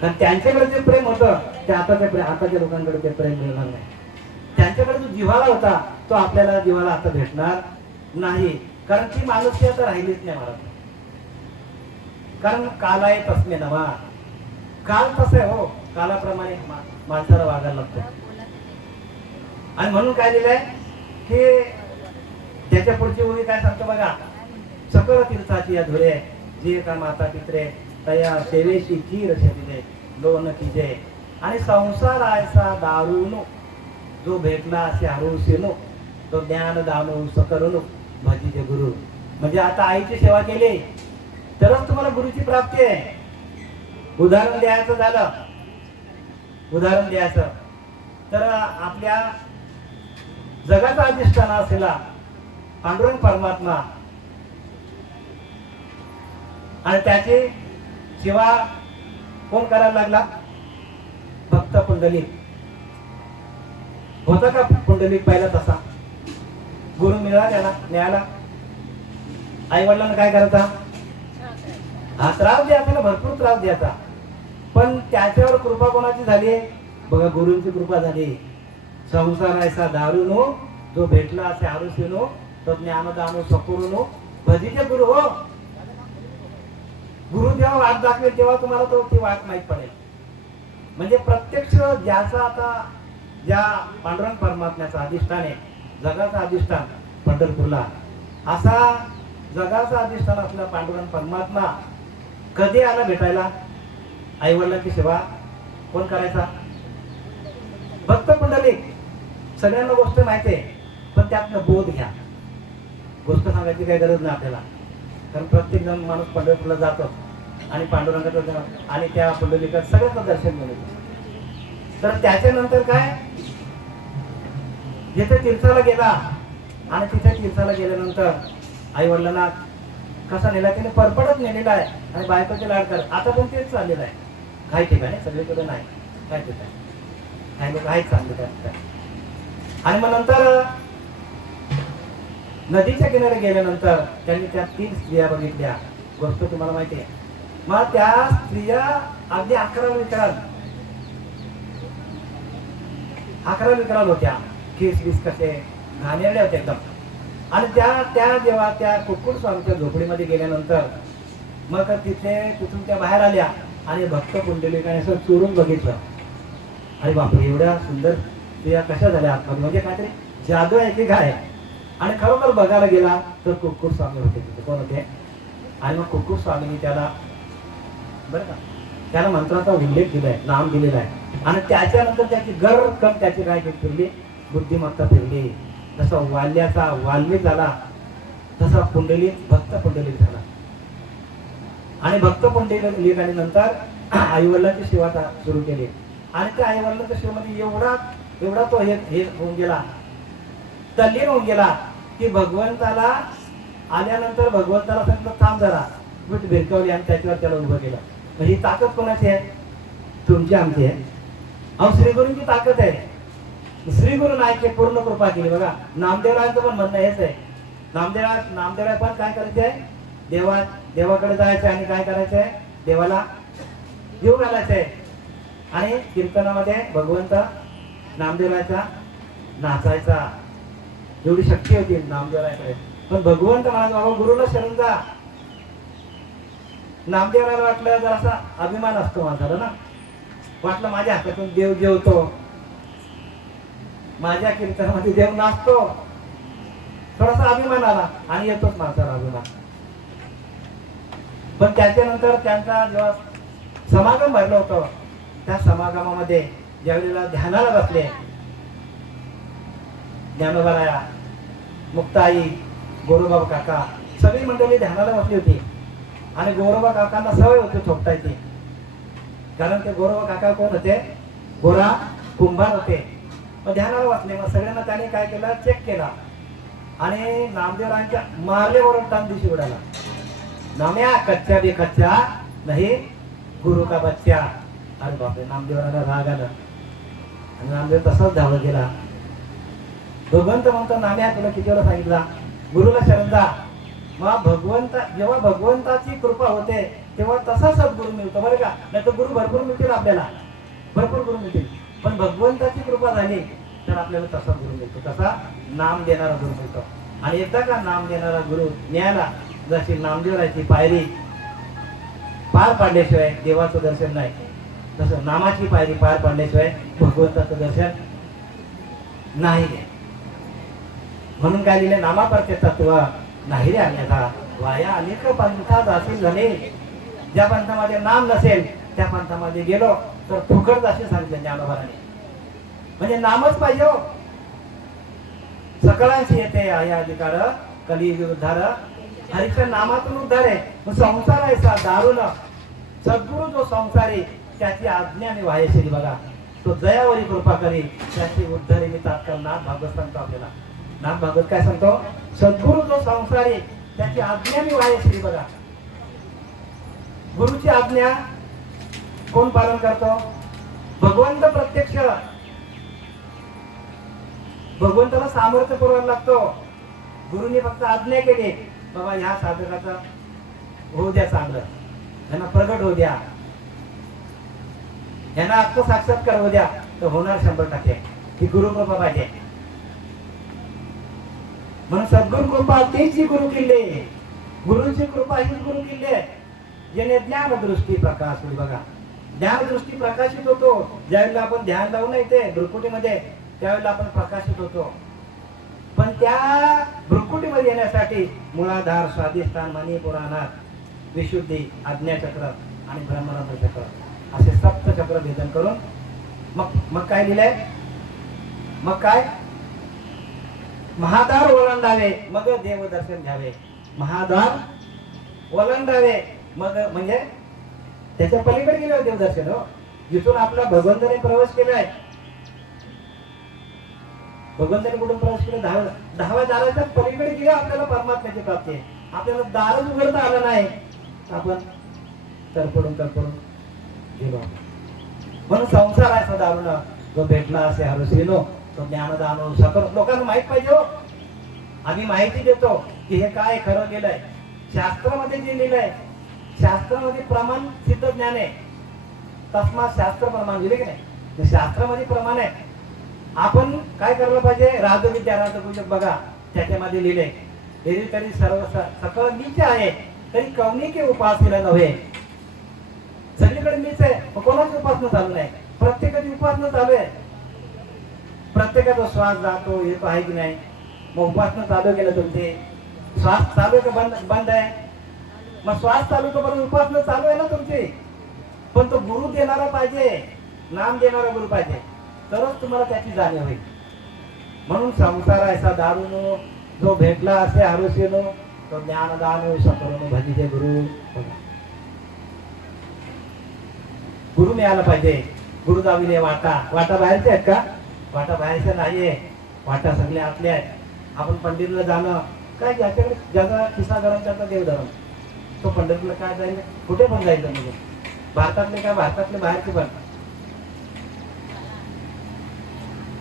कारण त्यांच्याकडे जे प्रेम होतं ते आताच्या लोकांकडे ते प्रेम मिळणार नाही. त्यांच्याकडे जो जिव्हाळा होता तो आपल्याला जिव्हाळा आता भेटणार नाही. कारण ती माणुसकी आता राहिलीच नाही महाराज. कारण काल आहे तसमे नवा, काल तसं आहे हो, कालाप्रमाणे माणसाला वागायला लागतो. आणि म्हणून काय दिलंय की त्याच्या पुढची ओळी काय सांगतो बघा, सकळ तीर्थाची या धुरे जे का माता पित्रे तया सेवेशी खीर शरीरे लोन किजे. आणि संसार आयसा दारुनो जो भेटला असे हरुसेनो तो ज्ञान दानो सकरुनो भजीचे गुरु. म्हणजे आता आईची सेवा केली तरच तुम्हाला गुरुची प्राप्ती आहे. उदाहरण द्यायचं झालं, उदाहरण द्यायचं तर आपल्या जगाचा अधिष्ठान असलेला पांडुरंग परमात्मा आणि त्याची सेवा कोण करायला लागला? भक्त पुंडलिक. होता का पुंडलिक पहिला तसा? गुरु मिळाला. आई वडिलांना काय करायचा? हा त्रास द्यायचा ना, भरपूर त्रास द्यायचा. पण त्याच्यावर कृपा कोणाची झाली? बघा, गुरुंची कृपा झाली. संसार ऐसा दारुनो जो भेटला असे आरुसेनो तो ज्ञानदानो सकुरुनो भजीचे गुरु. हो, गुरु जेव्हा वाट दाखवेल तेव्हा तुम्हाला तो ती वाट माहीत पडेल. म्हणजे प्रत्यक्ष ज्याचा आता ज्या पांडुरंग परमात्म्याचा अधिष्ठान आहे, जगाचा अधिष्ठान पंढरपूरला, असा जगाचा अधिष्ठान असलेला पांडुरंग परमात्मा कधी आला भेटायला? आई वडिलांची सेवा कोण करायचा? भक्त पुंडलिक. सगळ्यांना गोष्ट माहिती आहे, पण त्यातनं बोध घ्या. गोष्ट सांगायची काही गरज नाही आपल्याला, कारण प्रत्येक जण माणूस पंढरपूरला जातो आणि पांडुरंगाचं आणि त्या पुंडलिकात सगळ्यांचं दर्शन मिळतं. तर त्याच्यानंतर काय, जिथे तीर्थाला गेला आणि तिथे तीर्थाला गेल्यानंतर आई वडिलांना कसा नेला? त्याने परपडत नेलेला आहे आणि बायकोचे लाड कर. आता पण तेच चाललेलं आहे काही ठिकाणी, सगळीकडे नाही, काही ठिकाणी काही लोक आहेत चांगले त्या. आणि मग नंतर नदीच्या किनारे गेल्यानंतर त्यांनी त्या 3 स्त्रिया बघितल्या. गोष्ट तुम्हाला माहिती आहे. मग त्या स्त्रिया अगदी 11 विकराल होत्या, केस बीस कसे घाणेरड्या होत्या एकदम. आणि त्या जेव्हा त्या कुक्कुट स्वामीच्या झोपडीमध्ये गेल्यानंतर मग तिथून त्या बाहेर आल्या आणि भक्त पुंडलिकाने असं चोरून बघितलं. अरे बापरे, एवढ्या सुंदर स्त्रिया कशा झाल्या आतमध्ये? म्हणजे काहीतरी जादू आहे की काय? आणि खरोखर बघायला गेला तर कुक्कुट स्वामी होते तिथे. कोण होते? आणि मग कुक्कुट स्वामींनी त्याला, बरं का, त्याला मंत्राचा उल्लेख दिलाय, नाम दिलेला आहे. आणि त्याच्यानंतर त्याची गरकन त्याची काय फिरली, बुद्धिमत्ता फिरली. जसा वाल्याचा वाल्मिक झाला तसा पुंडलिक भक्त पुंडलिक झाला. आणि भक्त पुंडलिकाने नंतर आईवडिलांची सेवा सुरू केली. आणि त्या आईवडिलांच्या सेवेमध्ये एवढा तो हे होऊन गेला, तल्लीन होऊन गेला की भगवंताला आल्यानंतर भगवंताला सांगितलं थांब जरा, भिरकावली आणि त्याच्यावर त्याला उभं केलं. ही ताकद कोणाची आहे? तुमची आमची आहे. अहो श्रीगुरूंची ताकद आहे. श्रीगुरू नायके पूर्ण कृपा केली बघा. नामदेवरायांचं पण म्हणणं हेच आहे. नामदेवराय पण काय करायचे आहे, देवाकडे जायचं आणि काय करायचंय, देवाला जीव घालायचंय. आणि कीर्तनामध्ये भगवंत नामदेवरायचा नाचायचा, एवढी शक्ती होती नामदेवरायकडे. पण भगवंत म्हणाला बाबा गुरुला शरण जा. नामदेवरायला वाटलं जर असा अभिमान असतो माणसाला ना, वाटलं माझ्या हातातून देव जेवतो, माझ्या कीर्तनामध्ये देव नाचतो, थोडासा अभिमान आला आणि येतोच माणसाला अभिमान. पण त्याच्यानंतर त्यांचा जेव्हा समागम भरलं होतं, त्या समागमामध्ये ज्यावेळेला ध्यानाला बसले ज्ञानोबाराया, मुक्ताई, गोरोबा काका सगळी मंडळी ध्यानाला बसली होती. आणि गोरोबा काकांना सवय होती थोपटायची, कारण ते गोरोबा काका कोण होते, गोरा कुंभार होते. मग ध्यानाला बसले. मग सगळ्यांना त्याने काय केलं, चेक केला आणि नामदेवरायांच्या मारले ओरडताना दिवशी उडाला, नाम्या कच्चा बी कच्चा नाही गुरु का बच्चा. अरे बापरे, नामदेवराला राग आला आणि नामदेव तसाच धावत गेला. भगवंत म्हणतो, नाम्या तुला किती वेळा सांगितला गुरुला शरण जा. मग जेव्हा भगवंताची कृपा होते तेव्हा तसा सद्गुरू मिळतो बरं का. नाही तर गुरु भरपूर मिळतील आपल्याला, भरपूर गुरु मिळतील, पण भगवंताची कृपा झाली तर आपल्याला तसा गुरु मिळतो, तसा नाम देणारा गुरु मिळतो. आणि एकदा का नाम देणारा गुरु मिळाला, जशी नामदेवराची पायरी पार पाडल्याशिवाय देवाचं दर्शन नाही, तसं नामाची पायरी पार पाडल्याशिवाय भगवंताचं दर्शन नाही. म्हणून काय लिहिले, नामापरचे तत्व नाही रे अन्यथा वाया अनेक पंथा जातील झाले. ज्या पंथामध्ये नाम नसेल त्या पंथामध्ये गेलो तर फुकट जाशील सांगितलं ज्ञानोबाने. म्हणजे नामच पाहिजे हो. सकळांशी येते आहे अधिकार कलियुग उद्धार, हरीच्या नामातून उद्धार आहे. संसार आहे सा दारुण, सद्गुरु जो संसारी त्याची आज्ञा मी वाहेश्री बघा, तो दयावरी कृपा करी त्याची उद्धारी मी तात्काळ नाथ भागवत सांगतो आपल्याला. नाथ भागवत काय सांगतो, सद्गुरु जो संसारी त्याची आज्ञा मी वाहेश्री बघा. गुरुची आज्ञा कोण पालन करतो, भगवंत प्रत्यक्ष. भगवंताला सामर्थ्य पुरवायला लागतो. गुरुनी फक्त आज्ञा केली, बाबा ह्या साधकाचा होऊ द्या चांगलं, त्यांना प्रगट होऊ द्या, यांना आत्मसाक्षात्कार होऊ द्या, तर होणार 100%. ही गुरुकृपा पाहिजे. म्हणून सद्गुरु कृपा तीच गुरु किल्ले. गुरुची कृपा ही गुरु किल्ले, जेणे ज्ञान दृष्टी प्रकाश होईल बघा. ज्ञान दृष्टी प्रकाशित होतो ज्यावेळेला आपण ध्यान लावून येते भ्रुकुटीमध्ये, त्यावेळेला आपण प्रकाशित होतो. पण त्या भ्रुकुटीमध्ये येण्यासाठी मूलाधार, स्वाधिष्ठान, मणी, पुराणात, विशुद्धी, आज्ञाचक्र आणि ब्रह्मरंध्र चक्र असे सप्त चक्र भेदन करून मग काय लिहिलंय, मग काय महाद्वार ओलांडावे मग देवदर्शन घ्यावे. महाद्वार ओलांडावे मग म्हणजे त्याच्या पलीकडे गेले देवदर्शन. हो, जिथून आपला भगवंताने प्रवेश केलाय, भगवंताने कुठून प्रवेश केला, 10व्या दाराच्या पलीकडे गेले आपल्याला परमात्म्याची प्राप्ती आहे. आपल्याला दारच उघडता आलं नाही, आपण तरपडून गेलो. म्हणून संसार आहे तो दारुण, जो भेटला असे हरश्रीनो तो ज्ञानदानो सकल. लोकांना माहित पाहिजे हो. आम्ही माहिती देतो की हे काय खरं गेलंय. शास्त्रामध्ये जे लिहिलंय, शास्त्रामध्ये प्रमाण सिद्ध ज्ञान आहे. तस्मात शास्त्र प्रमाण लिहिले की नाही, शास्त्रामध्ये प्रमाण आहे. आपण काय करायला पाहिजे, राजविद्या राजपूजक बघा त्याच्यामध्ये लिहिले, तरी सर्व सकळ नीच आहे तरी कौनिके उपासनेला नव्हे. सगळीकडे मीच आहे, कोणाची उपासना चालू नाही, प्रत्येकाची उपासना चालू आहे. प्रत्येकाचा श्वास जातो येतो आहे की नाही, मग उपासना चालू केलं तुमची, श्वास चालू आहे का बंद आहे, मग श्वास चालू तो पण उपासना चालू आहे ना तुमची. पण तो गुरु देणारा पाहिजे, नाम देणारा गुरु पाहिजे, तरच तुम्हाला त्याची जाणीव होईल. म्हणून संसार ऐसा दारुनो, जो भेटला असे हरुषेनो तो ज्ञानदानो सकळनो भजिते गुरु. गुरु मिळाला पाहिजे. गुरु दाविले वाटा बाहेरचे आहेत का, वाटा बाहेरच्या नाहीये, वाटा सगळे आतले आहेत. आपण पंढरीला जाणं काय, ज्याच्याकडे ज्याचा खिसा घरांच्या देवधर्म, तो पंढरीला काय जाईल, कुठे पण जायचं म्हणजे भारतातले काय भारतातले बाहेरचे पण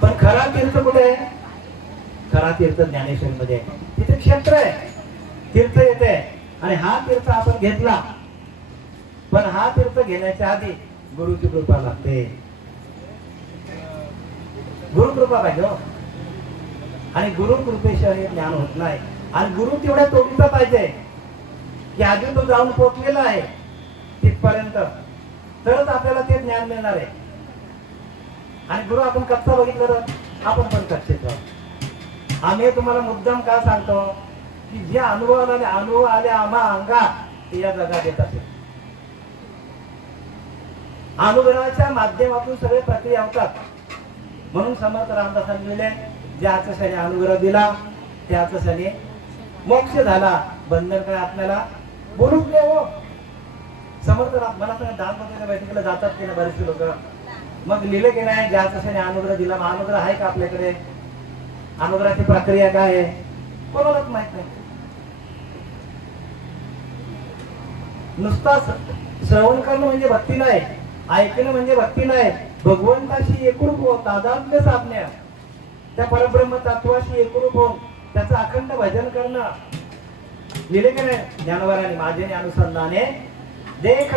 पण खरा तीर्थ कुठे आहे? खरा तीर्थ ज्ञानेश्वरीमध्ये आहे. तिथे क्षेत्र आहे, तीर्थ येते आणि हा तीर्थ आपण घेतला. पण हा तीर्थ घेण्याच्या आधी गुरुची कृपा लागते, गुरु कृपा पाहिजे हो. आणि गुरु कृपेशिवाय ज्ञान होत नाही. आणि गुरु तेवढ्या तोडीचा पाहिजे की आधी तो जाऊन पोचलेला आहे तिथपर्यंत, तरच आपल्याला ते ज्ञान मिळणार आहे. आणि गुरु आपण कच्चा बघितलं तर आपण पण कच्चेच आहोत. आम्ही तुम्हाला मुद्दाम का सांगतो की जे अनुभव आले आम्हा अंगात ते या जगात येत असेल. अनुभवाच्या माध्यमातून सगळे प्रक्रिया होतात. म्हणून समर्थ रामदासांनी लिहिले, ज्याचं शनी अनुग्रह दिला त्याचं शनी मोक्ष झाला. बंधन काय आपल्याला बोलूच नाही हो. समर्थ राम मला सांगा, दानपत्रिका बैठकीला जातात की नाही बरेचसे लोक, मग लिहिले की नाही ज्याचं शनी अनुग्रह दिला. मग अनुग्रह आहे का आपल्याकडे? अनुग्रहाची प्रक्रिया काय आहे कोणालाच माहित नाही. नुसता श्रवण करणं म्हणजे भक्ती नाही, ऐकणं म्हणजे भक्ती नाही. भगवंताशी एकरूप होऊन तादात्म्य साधण्या, त्या परब्रह्म तत्वाशी एकरूप होऊन त्याचं अखंड भजन करणं. लिहिले की नाही ज्ञानवराने, माझे अनुसंधाने देख,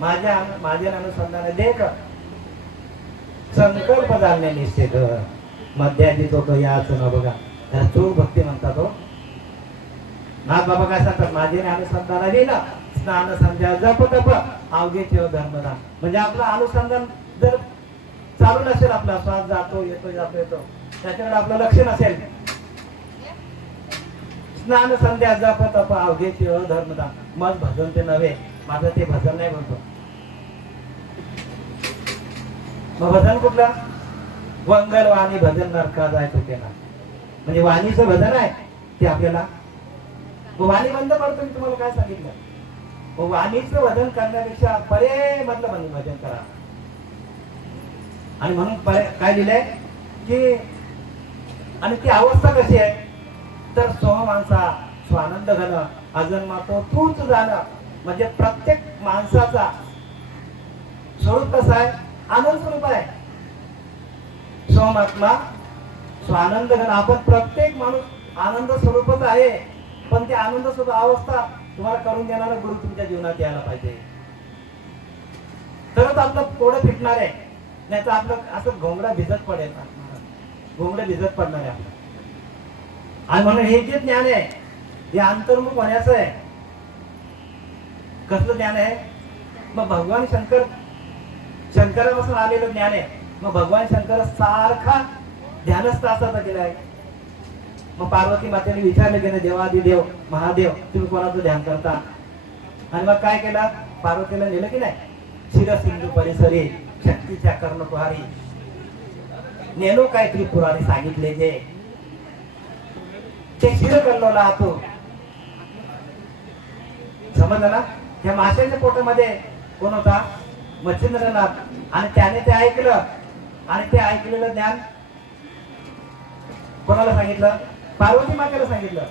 माझे अनुसंधाने देख, संकल्प जाणणे निश्चय कर, मध्याधीत होतो याच न बघा. त्याला चोख भक्ती म्हणतात हो. नाथ बाबा काय सांगतात, माझे अनुसंधानाने ना स्नान संध्या जप तप अवघे ठेव धर्मदान. म्हणजे आपलं अनुसंधान जर चालू नसेल, आपला श्वास जातो येतो त्याच्याकडे आपलं लक्ष नसेल, स्नान संध्या जप तप अवघे ठेव धर्मदान, मग भजन ते नव्हे. माझं ते भजन नाही म्हणतो. मग भजन कुठलं? वंगल वाणी भजन नरका जायचं केला. म्हणजे वाणीचं भजन आहे ते आपल्याला. वाणी बंद पडतो. मी तुम्हाला काय सांगितलं, वाणीचं भजन करण्यापेक्षा परे मधलं भजन करा. आणि म्हणून काय लिहिलंय की, आणि ती अवस्था कशी आहे तर सोह माणसा स्वानंद घन अजन्मा तो तूच जाणं. म्हणजे प्रत्येक माणसाचा स्वरूप कसं आहे? आनंद स्वरूप आहे. सोमात्मा स्वानंद घन. आपण प्रत्येक माणूस आनंद स्वरूपच आहे. पण ते आनंद स्वरूप अवस्था तुम्हाला करून देणारा गुरु तुमच्या जीवनात यायला पाहिजे, तरच आपलं पोडं फिटणार आहे. नाही तर आपलं असं घोंगडा भिजत पडेल, घोंगडं भिजत पडणार आहे आपलं. आणि म्हणून हे जे ज्ञान आहे हे अंतर्मुख होण्याचं आहे. कसलं ज्ञान आहे? मग भगवान शंकरापासून आलेलं ज्ञान आहे. मग भगवान शंकर सारखा ध्यानस्थ असाचा केला आहे. मग पार्वती मातेने विचारलं की देवादिदेव महादेव तुम्ही कोणाचं ध्यान करता? आणि मग काय केलं? पार्वतीला नेलं की नाही, शिर सिंधू परिसरी शक्तीच्या कर्णकुहारी नेलो काय त्रिपुरारी सांगितले जे ते शिर कल्लोला आतो. समजलं ना? त्या माशाच्या पोटामध्ये कोण होता? मच्छिंद्रनाथ. आणि त्याने ते ऐकलं आणि ते ऐकलेलं ज्ञान कोणाला सांगितलं? पार्वती मातेला सांगितलं.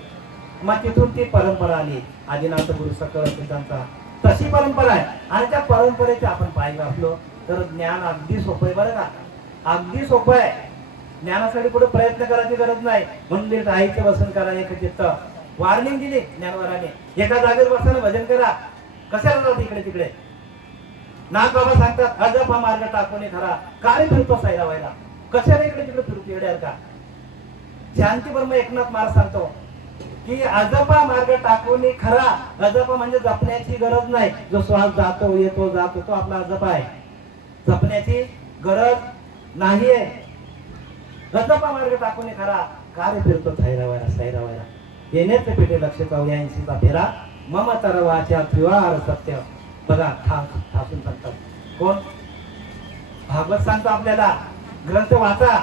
मग तिथून ती परंपरा आली, आदिनाथ गुरु सकळ सिद्धांचा. तशी परंपरा आहे. आणि त्या परंपरेचे आपण पाहिलं असलो तर ज्ञान अगदी सोपं आहे बरं का, अगदी सोपं आहे. ज्ञानासाठी कुठे प्रयत्न करायची गरज नाही. म्हणून आईचं वसन करा एक चित्त. वॉर्निंग दिली ज्ञानवराने, एका जागेवर बसायला भजन करा. कशाला जात इकडे तिकडे? नाथ बाबा सांगतात अजपा मार्ग टाकून खरा काय फिरतो सायरा व्हायला. कशाला इकडे तिकडे फिरतो येड्या का? शांती ब्रह्म एकनाथ महाराज सांगतो की अजपा मार्ग टाकून खरा. अजपा म्हणजे जपण्याची गरज नाही. जो श्वास जातो येतो तो आपला अजपा आहे. जपण्याची गरज नाहीये. अजपा मार्ग टाकून खरा काय फिरतो सायरा व्हायला. येण्याच पेटे लक्ष पाहू 80चा फेरा मम तरवाच्या त्रिवार सत्य. बघा ठासून सांगतात कोण? भागवत सांगतो आपल्याला ग्रंथ वाचा.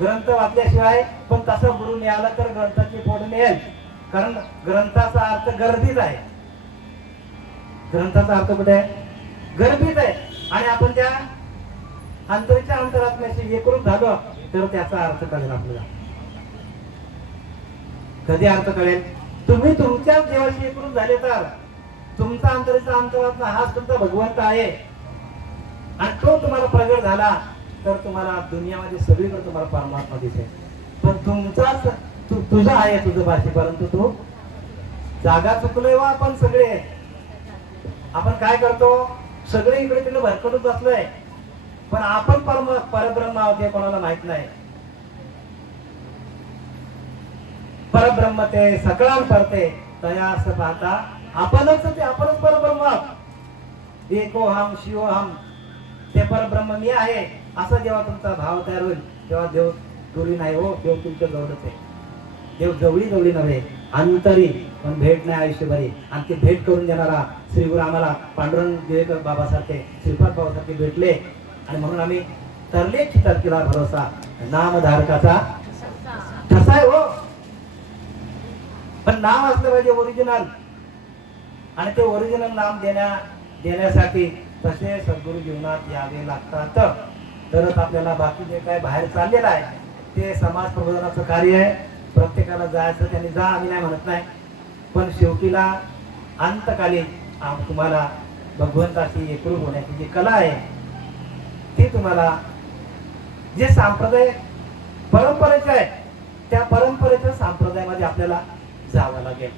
ग्रंथ वाचल्याशिवाय पण तसा गुरु मिळाला तर ग्रंथाची फोड मिळेल. कारण ग्रंथाचा अर्थ गर्दीच आहे. ग्रंथाचा अर्थ कुठे आहे? गर्दीच आहे. आणि आपण त्या अंतरीच्या अंतरात्म्याशी एकरूप झालो तर त्याचा अर्थ कळेल आपल्याला. कधी अर्थ कळेल? तुम्ही तुमच्या देवाशी एकरूप झाले तर. तुमचा अंतरीचा अंतरात्मा हाच तुमचा भगवंत आहे आणि तो तुम्हाला प्रगट झाला तर तुम्हाला दुनियामध्ये सगळीकडे तुम्हाला परमात्मा दिसेल. पण तुमचाच तुझा आहे तुझं भाषे, परंतु तू जागा चुकलोय वा आपण सगळे. आपण काय करतो, सगळे इकडे तिकडे भरकटून बसलोय, पण आपण परब्रह्म आहोत हे कोणाला माहित नाही. परब्रह्म ते सकळान करते तया असं पाहता आपणच परब्रह्म आहोत. एको हम शिव हम, ते परब्रह्म मी आहे असं जेव्हा तुमचा भाव तयार होईल तेव्हा देव दुरी नाही हो, देव तुमच्या जवळच आहे. देव जवळी नव्हे, अंतरी, पण भेट नाही आयुष्यभरी. आणि ती भेट करून देणारा श्री गुरु आम्हाला पांडुरंग देवेकर बाबासारखे, श्रीपाद बाबासारखे भेटले. आणि म्हणून आम्ही तरले चित्तात केला भरोसा, नामधारकाचा ठसा आहे हो. पण नाम असलं पाहिजे ओरिजिनल, आणि ते ओरिजिनल नाम देण्यासाठी तसे सद्गुरु जीवनात यावे लागतात. तरच आपल्याला बाकी जे काय बाहेर चाललेलं आहे ते समाज प्रबोधनाचं कार्य आहे. प्रत्येकाला जायचं त्यांनी जा, आम्ही नाही म्हणत नाही. पण शेवटीला अंतकालीन तुम्हाला भगवंताशी एकरूप होण्याची जी कला आहे ती तुम्हाला जे सांप्रदाय परंपरेचे आहे त्या परंपरेच्या संप्रदायामध्ये आपल्याला जावं लागेल.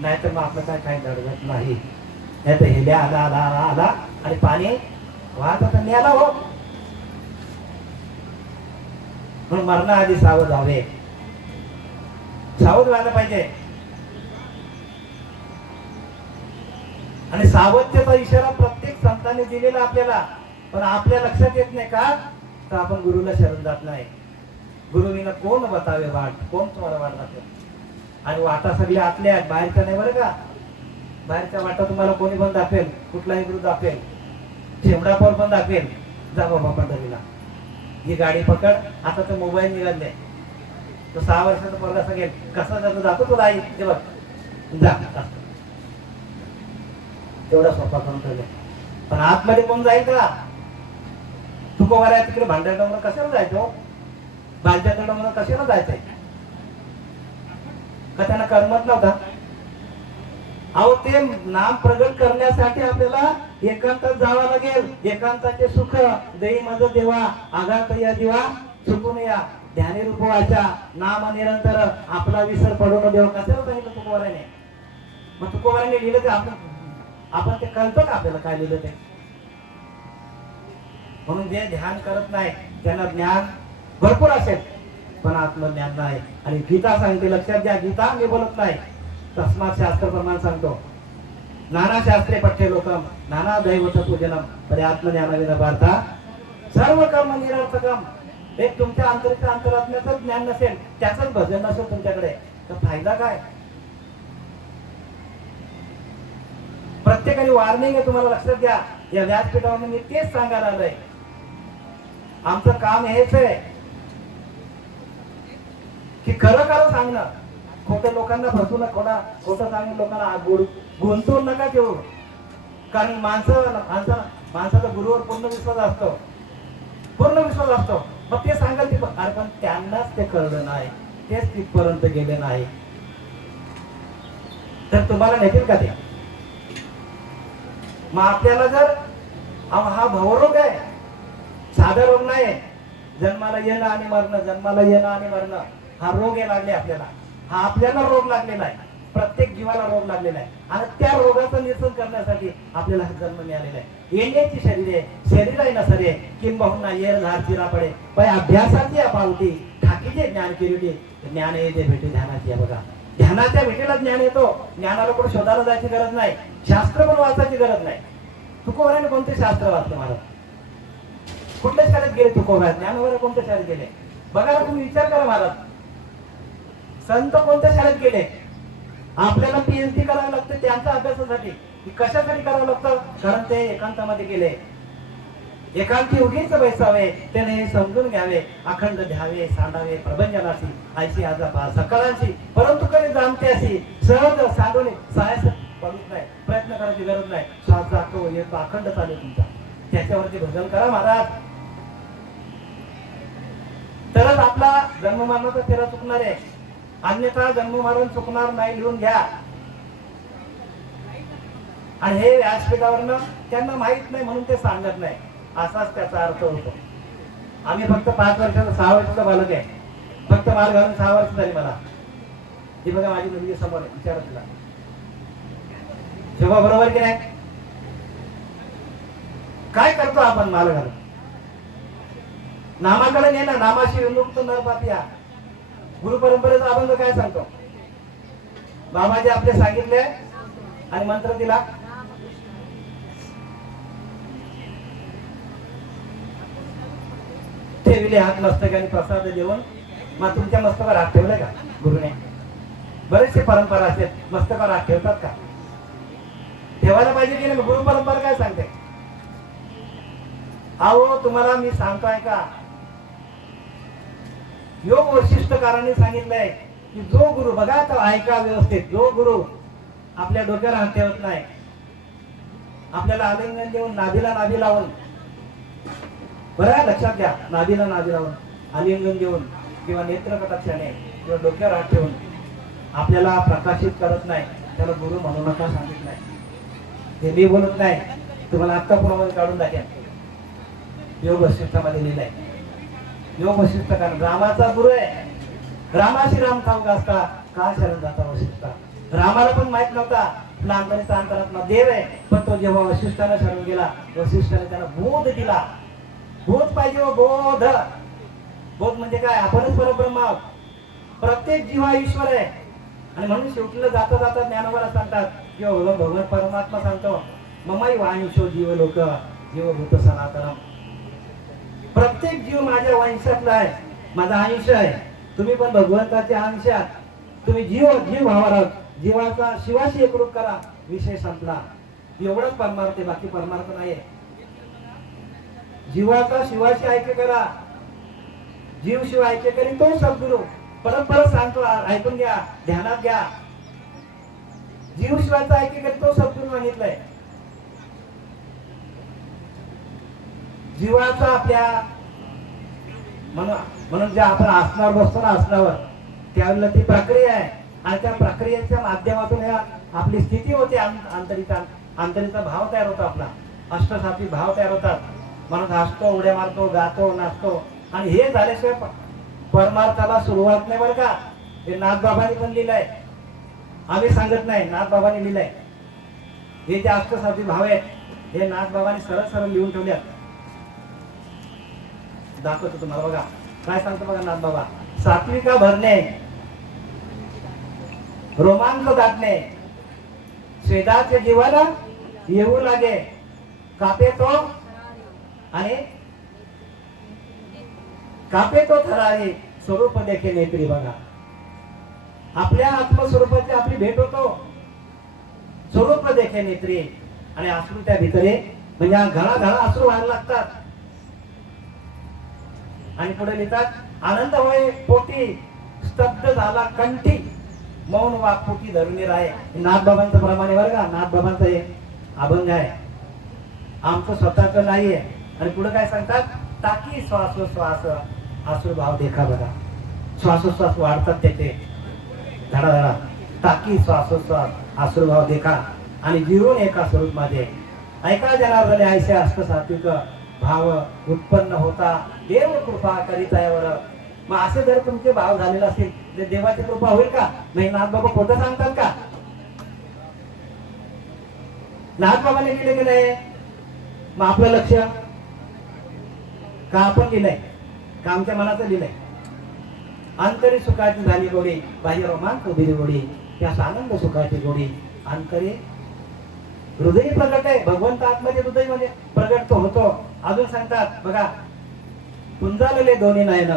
नाहीतर मग आपलं काय काही दडगत नाही. नाहीतर हेल्या आला आणि पाणी वाहत आता न्याला हो. म्हणून मरणाआधी सावध व्हावे, सावध व्हायला पाहिजे. आणि सावधतेचा इशारा प्रत्येक संतांनी दिलेला आपल्याला, पण आपल्या लक्षात येत नाही का, तर आपण गुरुला शरण जात नाही. गुरुविना कोण बतावे वाट, कोण तुम्हाला वाट दाखवेल. आणि वाटा सगळ्या आतल्या आहेत, बाहेरच्या नाही बरं का. बाहेरच्या वाटा तुम्हाला कोणी पण दाखवेल, कुठलाही गुरु दाखवेल, शेमडापर पण दाखवेल. जा बाबा पंढरीला, ही गाडी पकड. आता तर मोबाईल निघाले, तो 6 वर्षाचा पोरगा सगळेल कसा जातो तो आई ते बघ जा, तेवढा सोपा करून ठेवले. पण आतमध्ये कोण जाईल का? तुकोबाऱ्या तिकडे भांड्या डोंगर कशाला जायचो, भांड्या डोंगर कशाला जायचंय का? त्यांना करमत नव्हता. अहो ते नाम प्रगट करण्यासाठी आपल्याला एकांतात जावं लागेल. एकांताचे सुख देई मज देवा, आघात या दिवा चुकून या, ध्यानी रूप वाचा नाम निरंतर, आपला विसर पडू न देवा. कशाला सांगितलं तुकोबाऱ्याने? मग तुकोबाऱ्याने लिहिलं ते आपण ते कळतं का आपल्याला काय लिहिलं ते? म्हणून जे ध्यान करत नाही त्यांना ज्ञान भरपूर असेल पण आत्मज्ञान नाही. आणि गीता सांगते, लक्षात घ्या, गीता मी बोलत नाही, तस्मात् शास्त्र प्रमाण सांगतो. नाना शास्त्रे पठ्य लोकम, नाना दैवत पूजनम, परे आत्मज्ञानाविना पार्था सर्व कर्म निरर्थकम. एक तुमच्या अंतरात्म्याचं ज्ञान नसेल, त्याचंच भजन नसेल तुमच्याकडे, तर फायदा काय? प्रत्येकाने वॉर्निंग आहे तुम्हाला, लक्षात घ्या. या व्यासपीठावर मी तेच सांगायला आलोय. आमचं काम हेच आहे की खरं सांगणं, खोटं लोकांना फसवू नका, खोटं सांगून लोकांना गुंतवून नका ठेवू. कारण माणसाचा गुरुवर पूर्ण विश्वास असतो, मग ते सांगाल ते, अरे पण त्यांनाच ते कळलं नाही, तेच तिथपर्यंत गेले नाही, तर तुम्हाला नेतील का ते? मग आपल्याला जर हा भवरोग आहे, साधा रोग नाही, जन्माला येणं आणि मरणं, हा रोग आहे लागले आपल्याला. हा आपल्याला रोग लागलेला आहे, प्रत्येक जीवाला रोग लागलेला आहे. आणि त्या रोगाचं निरसन करण्यासाठी आपल्याला हा जन्म मिळालेला आहे. येण्याची शरीर आहे ना सरे, किंबहुना येर झाड चिरा पडे, पण अभ्यासाची अपावती ठाकीचे ज्ञान किरीटी, ज्ञान येते भेटे ध्यानाची. बघा, ध्यानाच्या भेटीला ज्ञान येतो. ज्ञानाला कोण शोधायला जायची गरज नाही, शास्त्र पण वाचायची गरज नाही. तुकोबाराने कोणते शास्त्र वाचले महाराज? कुठल्या शाळेत गेले तुकोबार? ज्ञानोबा कोणत्या शाळेत गेले? बघा ना, तुम्ही विचार करा महाराज, संत कोणत्या शाळेत गेले? आपल्याला पीएचडी करावं लागतं त्यांच्या अभ्यासासाठी. कशासाठी करावं लागतं? कारण ते एकांतामध्ये गेले. एकांती उगीच बैसावे, त्याने हे समजून घ्यावे, अखंड ध्यावे, सांडावे प्रभंजनाशी, ऐशी आजा सकाळांशी, परंतु कधी जाणते अशी सहज सांडून सायस बघत नाही, प्रयत्न करायची गरज नाही. श्वास जातो येतो, अखंड चालेल तुमचा. त्याच्यावरती भजन करा महाराज, तरच आपला जन्ममरणाचा फेरा चुकणार आहे. अन्यथा जन्ममरण चुकणार नाही, लिहून घ्या. आणि हे व्यासपीठावरनं त्यांना माहित नाही म्हणून ते सांगत नाही, असाच त्याचा अर्थ होतो. आम्ही फक्त 5 वर्षाचा 6 वर्षाचा बालक आहे, फक्त माल घालून 6 वर्ष झाली मला. ही बघा माझी मुलगी समोर आहे, विचारा तिला. तेव्हा बरोबर की नाही? काय करतो आपण माल घालून? नामाकडे ने ना, नामाशी विमुक्त नर पापिया. गुरु परंपरेचा अभंग काय सांगतो? बाबाजी आपले सांगितले आणि मंत्र दिला. ठेविले हात मस्तक आणि प्रसाद देऊन. मग तुमच्या मस्तकावर हात ठेवलाय का गुरुने? बरेचसे परंपरा असतात, मस्तकावर हात ठेवतात का? ठेवायला पाहिजे की नाही? गुरु परंपरा काय सांगते? अहो तुम्हाला मी सांगतोय का, योग वशिष्ठकारांनी सांगितलंय की जो गुरु, बघा तर ऐका व्यवस्थित, जो गुरु आपल्या डोक्यावर हात ठेवत नाही, आपल्याला आलिंगन देऊन नाभीला नाभी लावून, बरं लक्षात घ्या, नाभीला नाभी लावून आलिंगन देऊन किंवा नेत्र कटाक्षाने किंवा डोक्यावर हात ठेवून आपल्याला प्रकाशित करत नाही, त्याला गुरु म्हणू नका सांगितलंय. हे मी बोलत नाही, तुम्हाला आत्ता पुरामध्ये काढून दाखवा. योग वशिष्ठामध्ये लिहिलंय. योग वशिष्ठ कारण रामाचा गुरु आहे. रामाशी राम ठाऊक असता का शरण जाता वशिष्ठा. रामाला पण माहित नव्हता लहानपणीचा अंतरात्मा देव आहे, पण तो जेव्हा वशिष्ठाला शरण गेला, वशिष्ठाने त्याला बोध दिला. बोध पाहिजे हो, बोध. बोध म्हणजे काय? आपणच परब्रह्म आहोत. प्रत्येक जीव हा ईश्वर आहे. आणि म्हणून शेवटीला जाता जाता ज्ञानोबाला सांगतात किंवा भगवान परमात्मा सांगतो, ममाई वाणीशो जीव लोक जीवभूत सनातनम. प्रत्येक जीव माझ्या वंशातला आहे, माझा अंश आहे. तुम्ही पण भगवंताचे अंश आहात. तुम्ही जीव जीव भावाला जीवाचा शिवाशी एकरूप करा, विषय संपला. एवढंच परमार्थ आहे, बाकी परमार्थ नाहीये. जीवाचा शिवाशी ऐक्य करा. जीव शिव ऐक्य करी तो सद्गुरु. परत परत सांगतो, ऐकून घ्या, ध्यानात घ्या. जीव शिवाचा ऐक्य करी तो सद्गुरु सांगितलंय. जीवाचा आपल्या म्हणून जे आपण आसनावर बसतो ना, आसनावर, त्यावेळेला ती प्रक्रिया आहे. आणि त्या प्रक्रियेच्या माध्यमातून आपली स्थिती होते, आंतरिकचा भाव तयार होतो, आपला अष्टसात्विक भाव तयार होतात. म्हणून हसतो, उड्या मारतो, गातो, नाचतो. आणि हे झाल्याशिवाय परमार्थाला सुरुवात नाही बरं का. हे नाथबाबांनी पण लिहिलंय, आम्ही सांगत नाही, नाथबाबांनी लिहिलंय. हे जे अष्टसात्विक भाव आहेत, हे नाथबाबांनी सरळ सरळ लिहून ठेवल्यात. दाखवतो तुम्हाला, बघा काय सांगतो बघा नाथबाबा. सात्विका भरणे, रोमांच गाठणे, स्वेदाचे जीवाला येऊ लागे, कापे तो आणि कापे तो थरारी, स्वरूप देखे नेत्री. बघा आपल्या आत्मस्वरूपाची आपली भेट होतो, स्वरूप देखे नेत्री. आणि अश्रू त्या भितरे, म्हणजे घळा घळा अश्रू व्हायला लागतात. आणि पुढे लिहितात, आनंद होय पोटी, स्तब्ध झाला कंठी, मौन वाकपोटी धरुणी राय. नाथबाबांचं प्रमाणे बरं का, नाथबाबांचं हे अभंग आहे, आमचं स्वतःच नाहीये. आणि पुढे काय सांगतात, टाकी श्वासोश्वास आसुरभाव देखा. बघा श्वासोश्वास वाढतात त्याचे धडाधडा. टाकी श्वासोश्वास आसुरभाव देखा. आणि जीवन एका स्वरूप मध्ये ऐका जनार्दने ऐसे अष्टसात्विक भाव उत्पन्न होता, देव कृपा करिता यावर. मग असे जर तुमचे भाव झालेले असतील, तर देवाची कृपा होईल का? नाही. नाथबाबा खोटं सांगतात का? नाथबाबाने लिहिले की नाही? मग आपलं लक्ष का आपण लिहिलंय का आमच्या मनाचं लिहिलंय? अंतरी सुखाची झाली गोडी, बाह्य रोमांच उभी गोडी, त्या आनंद सुखाची गोडी अंतरी हृदय प्रगट आहे. भगवंत आतमध्ये हृदय मध्ये प्रगट तो होतो. अजून सांगतात बघा, पुंजालेले दोन्ही नयन,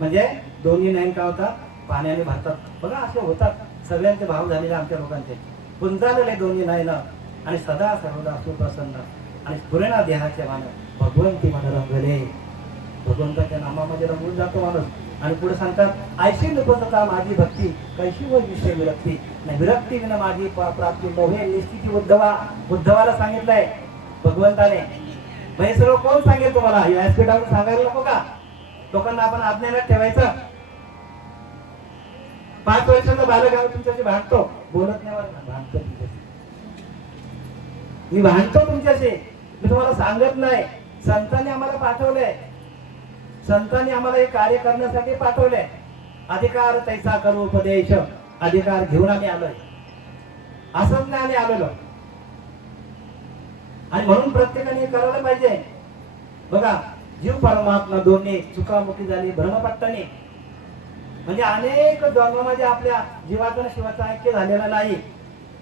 म्हणजे दोन्ही नयन काय होतात? पाण्याने भरतात. बघा असे होतात सगळ्यांचे भाव झालेले आमच्या लोकांचे. पुंजालेले दोन्ही नयन आणि सदा सर्वदा सुप्रसन्न आणि स्फुरेना देहाचे मान, भगवंती मन रंगले. भगवंताच्या नामामध्ये रंगून जातो माणूस. आणि पुढे सांगतात, ऐशी निपतता माझी भक्ती, कैशी व विषय विरक्ती, विरक्ती विना माझी प्राप्ती मोहे निश्चिती. उद्धवाला सांगितलंय भगवंताने. म्हणजे सर्व कोण सांगेल तुम्हाला? व्यासपीठावर सांगायला नको का? लोकांना आपण आज्ञानात ठेवायचं. 5 वर्षाचा बालक आहे, तुमच्याशी भांडतो, बोलत नाही बरं, भांडतो तुमच्याशी. मी भांडतो तुमच्याशी, मी तुम्हाला सांगत नाही. संतांनी आम्हाला पाठवलंय. संतांनी आम्हाला हे कार्य करण्यासाठी पाठवले. अधिकार तैसा करू उपदेश, अधिकार घेऊन आम्ही आलोय. असंच नाही आम्ही आलेलो. आणि म्हणून प्रत्येकाने करायला पाहिजे. बघा, जीव परमात्मा दोन्ही चुकामुकी झाली भ्रमपट्टाने. म्हणजे अनेक द्वंद्वामध्ये आपल्या जीवाचं शिवाचं ऐक्य झालेलं नाही.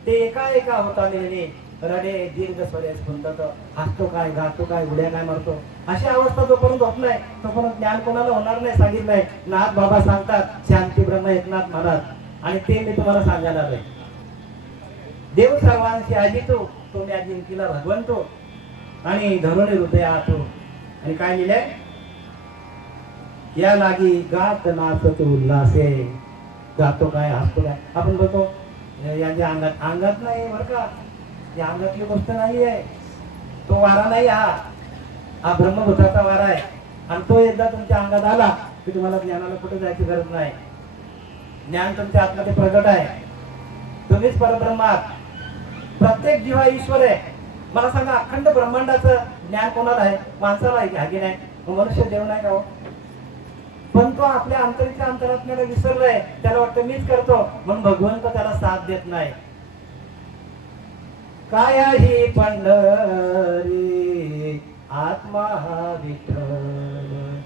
ते एका होता नेहमी रडे दीर्घ स्वरे स्फुंदत, हसतो काय, गातो काय, उड्या काय मारतो. अशी अवस्था जोपर्यंत होत नाही तोपर्यंत ज्ञान कोणाला होणार नाही. सांगितलंय नाथ बाबा सांगतात, शांती ब्रह्म एकनाथ महाराज. आणि ते मी तुम्हाला सांगायला आलोय. देव सर्वांशी आजितो, तो मी जिंकीला भगवंतो, आणि धरुणी हृदयातो. आणि काय लिहिलंय, या लागी गात नाचतो उल्हासे. गातो काय, हसतो काय. आपण बोलतो यांच्या अंगात नाही बरं का, या अंगातली गोष्ट नाही आहे. तो वारा नाही, हा ब्रह्मभूताचा वारा आहे. आणि तो एकदा तुमच्या अंगात आला की तुम्हाला ज्ञानाला कुठे जायची गरज नाही. ज्ञान तुमच्या आतमध्ये प्रगट आहे. तुम्हीच परब्रह्म आहात. प्रत्येक जीव हा ईश्वर आहे. मला सांगा, अखंड ब्रह्मांडाचं ज्ञान कोणाला आहे? माणसाला आहे की नाही? मनुष्य देव नाही का हो? पण तो आपल्या अंतरीच्या अंतरात्म्याला विसरलाय. त्याला वाटतं मीच करतो, म्हणून भगवंत त्याला साथ देत नाही. काय ही पंढरी आत्मा हा विठ्ठल,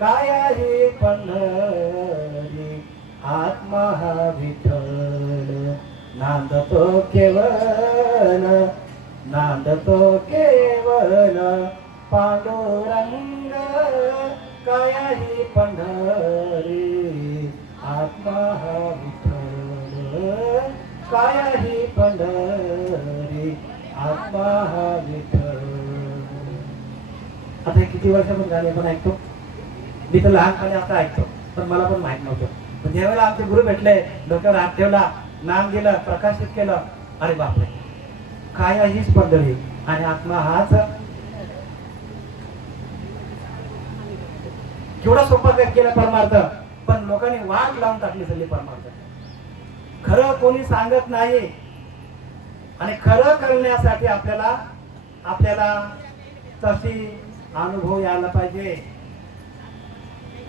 काय ही पंढरी आत्मा हा विठ्ठल. नांदतो केवल, नांदतो केवल पांडुरंग. काय ही पंढरी आत्मा हा विठ्ठल, काय ही पंढरी आत्मा हा विठ्ठल. आता हे किती वर्षापासून गाणे पण ऐकतो मी. तर लहानपणी आता ऐकतो, पण मला पण माहित नव्हतं. पण ज्यावेळेला आमचे गुरु भेटले, डोक्यावर हात ठेवला, नाम दिलं, प्रकाशित केलं, अरे बापरे, काय हीच पंढरी आणि आत्मा हाच. केवढा सोपा केला परमार्थ, पण लोकांनी वाट लावून टाकली सगळी परमार्थ. खरं कोणी सांगत नाही. आणि खरं करण्यासाठी आपल्याला तशी अनुभव यायला पाहिजे.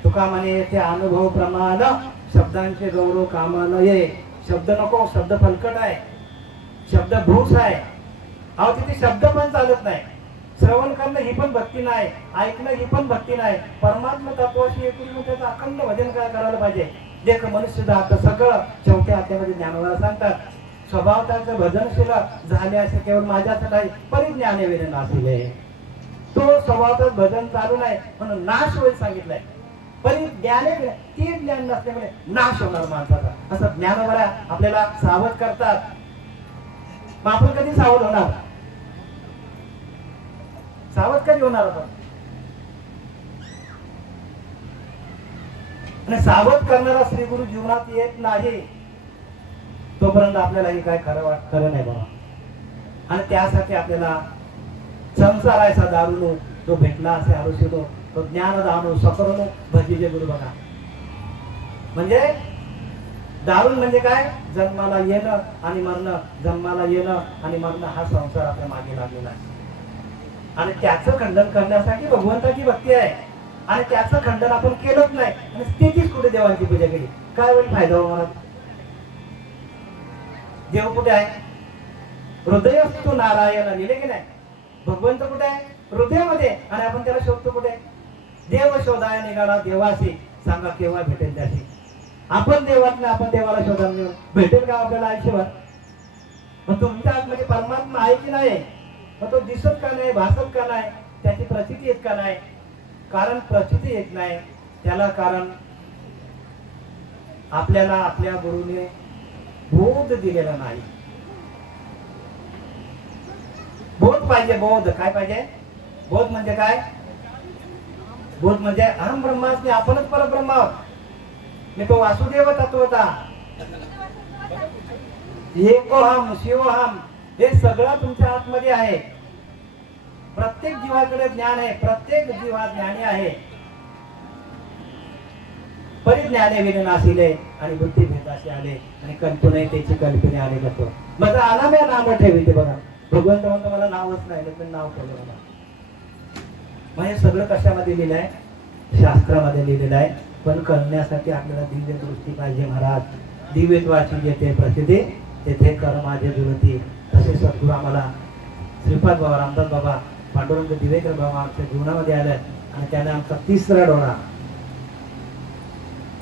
तुका म्हणे ते अनुभव प्रमाण, शब्दांचे गौरव कामा नये. शब्द नको, शब्द फलकट आहे, शब्द भूस आहे. अहो तिथे शब्द पण चालत नाही. श्रवण करणं ही पण भक्ती नाही, ऐकणं ही पण भक्ती नाही. परमात्मा तत्वाशी एकूण त्याचं अखंड भजन काय करायला पाहिजे. देख मनुष्य जात सगळं शेवट्या हातामध्ये ज्ञानवाला सांगतात. स्वभाव त्याचं भजनशील झाले असे केवळ माझ्याच नाही, परिज्ञाने विन नासिले. तो स्वभावाचं भजन चालू नाही म्हणून नाश होईल सांगितलंय. परिज्ञाने ते ज्ञान नसल्यामुळे नाश होणार माणसाचा, असं ज्ञानवाला आपल्याला सावध करतात. मग आपण कधी सावध होणार? सावध कधी होणार आपण? आणि सावध करणारा श्री गुरु जीवनात येत नाही तोपर्यंत आपल्याला हे काय खरं नाही बाबा. आणि त्यासाठी आपल्याला संसार आहे दारूनो तो भेटला असे आरुषितो, तो ज्ञान दानो सकरुनो भजीजे गुरु. बघा, म्हणजे दारुण म्हणजे काय? जन्माला येणं आणि मरणं, जन्माला येणं आणि मरणं हा संसार आपल्या मागे लागलेला आहे. आणि त्याचं खंडन करण्यासाठी भगवंताची भक्ती आहे. आणि त्याचं खंडन आपण केलंच नाही आणि स्थितीच कुठे देवांची पूजा केली, काय वेळ फायदा होणार? देव कुठे आहे? हृदयस्तु नारायण लिहिले की नाही? भगवंत कुठे आहे? हृदयामध्ये. आणि आपण त्याला शोधतो कुठे? देव शोधाय निघाला देवाशी, सांगा केव्हा भेटेल त्याशी? आपण देवात नाही, आपण देवाला शोधायला भेटेल का आपल्याला आयुष्यभर? मग तुमच्या आतमध्ये परमात्मा आहे की नाही? मग तो दिसत का नाही, भासत का नाही, त्याची प्रचिती येत का नाही? कारण प्रचिती येत नाही त्याला कारण आपल्याला आपल्या गुरुने बोध दिलेला नाही. बोध पाहिजे. बोध काय पाहिजे? बोध म्हणजे काय? बोध म्हणजे अहम ब्रह्मास्मी, आपणच परब्रह्म आहोत. मी तो वासुदेव तत्व होता, एकोहम शिवहम, हे सगळं तुमच्या आतमध्ये आहे. प्रत्येक जीवाकडे ज्ञान आहे, प्रत्येक जीव हा ज्ञानी आहे. परिज्ञाने विनाशिले आणि बुद्धी भेदाशी आले आणि कल्पने त्याची कल्पने आले जातो. माझा अनाम्या नाम ठेवते. बघा, भगवंत म्हणतो मला नावच नाही, पण नाव ठेवलं मला. मग हे सगळं कशामध्ये लिहिलंय? शास्त्रामध्ये लिहिलेलं आहे. पण करण्यासाठी आपल्याला दिव्य दृष्टी पाहिजे महाराज. दिव्यत्वाची जेथे प्रसिद्धी तेथे कर माझे दुरती. तसे सद्गुरू आम्हाला श्रीपाद बाबा, रामदास बाबा, पांडुरंग दिवेकर बाबा आमच्या जीवनामध्ये आलं आणि त्याने आमचा तिसरा डोळा,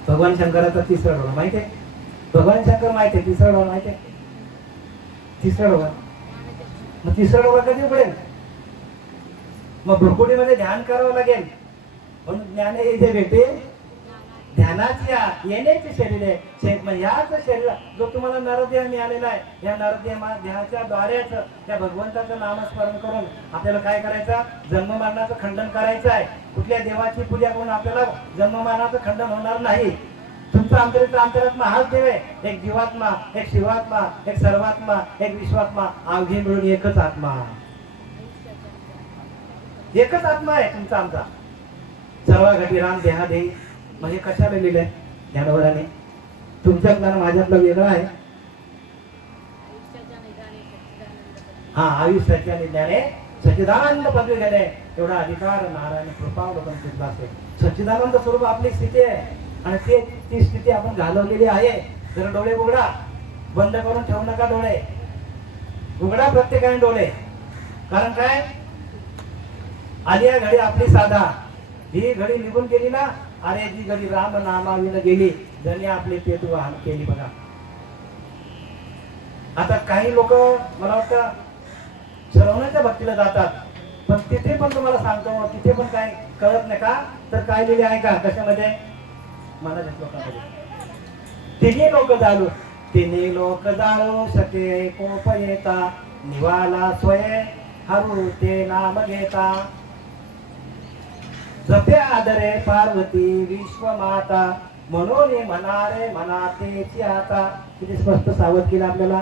भगवान शंकराचा तिसरा डोळा माहिती आहे. भगवान शंकर माहिती आहे, तिसरा डोळा माहिती आहे. तिसरा डोळा, मग तिसरा डोळा कधी उघडेल? मग भ्रुकुटीमध्ये ध्यान करावं लागेल. म्हणून ज्ञान हे जे भेटेल ध्यानाची येण्याचे शरीर आहे. मग ह्याच शरीर जो तुम्हाला नरदेह मिळालेला आहे, या नरदेहाच्या द्वारेच त्या भगवंताचं नामस्मरण करून आपल्याला काय करायचं? जन्म मरणाचं खंडन करायचं आहे. कुठल्या देवाची पूजा करून आपल्याला जन्म मरणाचं खंडन होणार नाही. तुमचा अंतरात्मा हाच देव आहे. एक जीवात्मा, एक शिवात्मा, एक सर्वात्मा, एक विश्वात्मा, अवघे मिळून एकच आत्मा. एकच आत्मा आहे तुमचा आमचा. सर्व घटी राम देहादेही. म्हणजे कशाला लिहिलंय ज्ञानोबराने? तुमच्यातला माझ्यातला वेगळा आहे. हा, आयुष्याच्या निज्ञाने सच्चिदानंद पदवी गेले एवढा अधिकार नारायण कृपावलंबन केला असेल. सच्चिदानंद स्वरूप आपली स्थिती आहे आणि ती स्थिती आपण घालवलेली आहे. जर डोळे उघडा, बंद करून ठेवू नका डोळे. उघडा प्रत्येकाने डोळे. कारण काय? आली या घडी आपली साधा. ही घडी निघून गेली ना, अरे जी घडी राम नामाविन गेली, जणी आपले पेट वाहन केली बघा. आता काही लोक मला वाटतं श्रवणाच्या भक्तीला जातात, पण तिथे पण तुम्हाला सांगतो, तिथे पण काय कळत नाही का? तर काय लिहिले आहे का? कशामध्ये? मनाच्या श्लोकामध्ये तिन्ही लोक जाळू शके कोप येता, निवाला स्वये हरू ते नाम घेता. जपे आदरे पार्वती विश्वमाता, म्हणून म्हणारे मनातेची आता. किती स्पष्ट सावध केलं आपल्याला.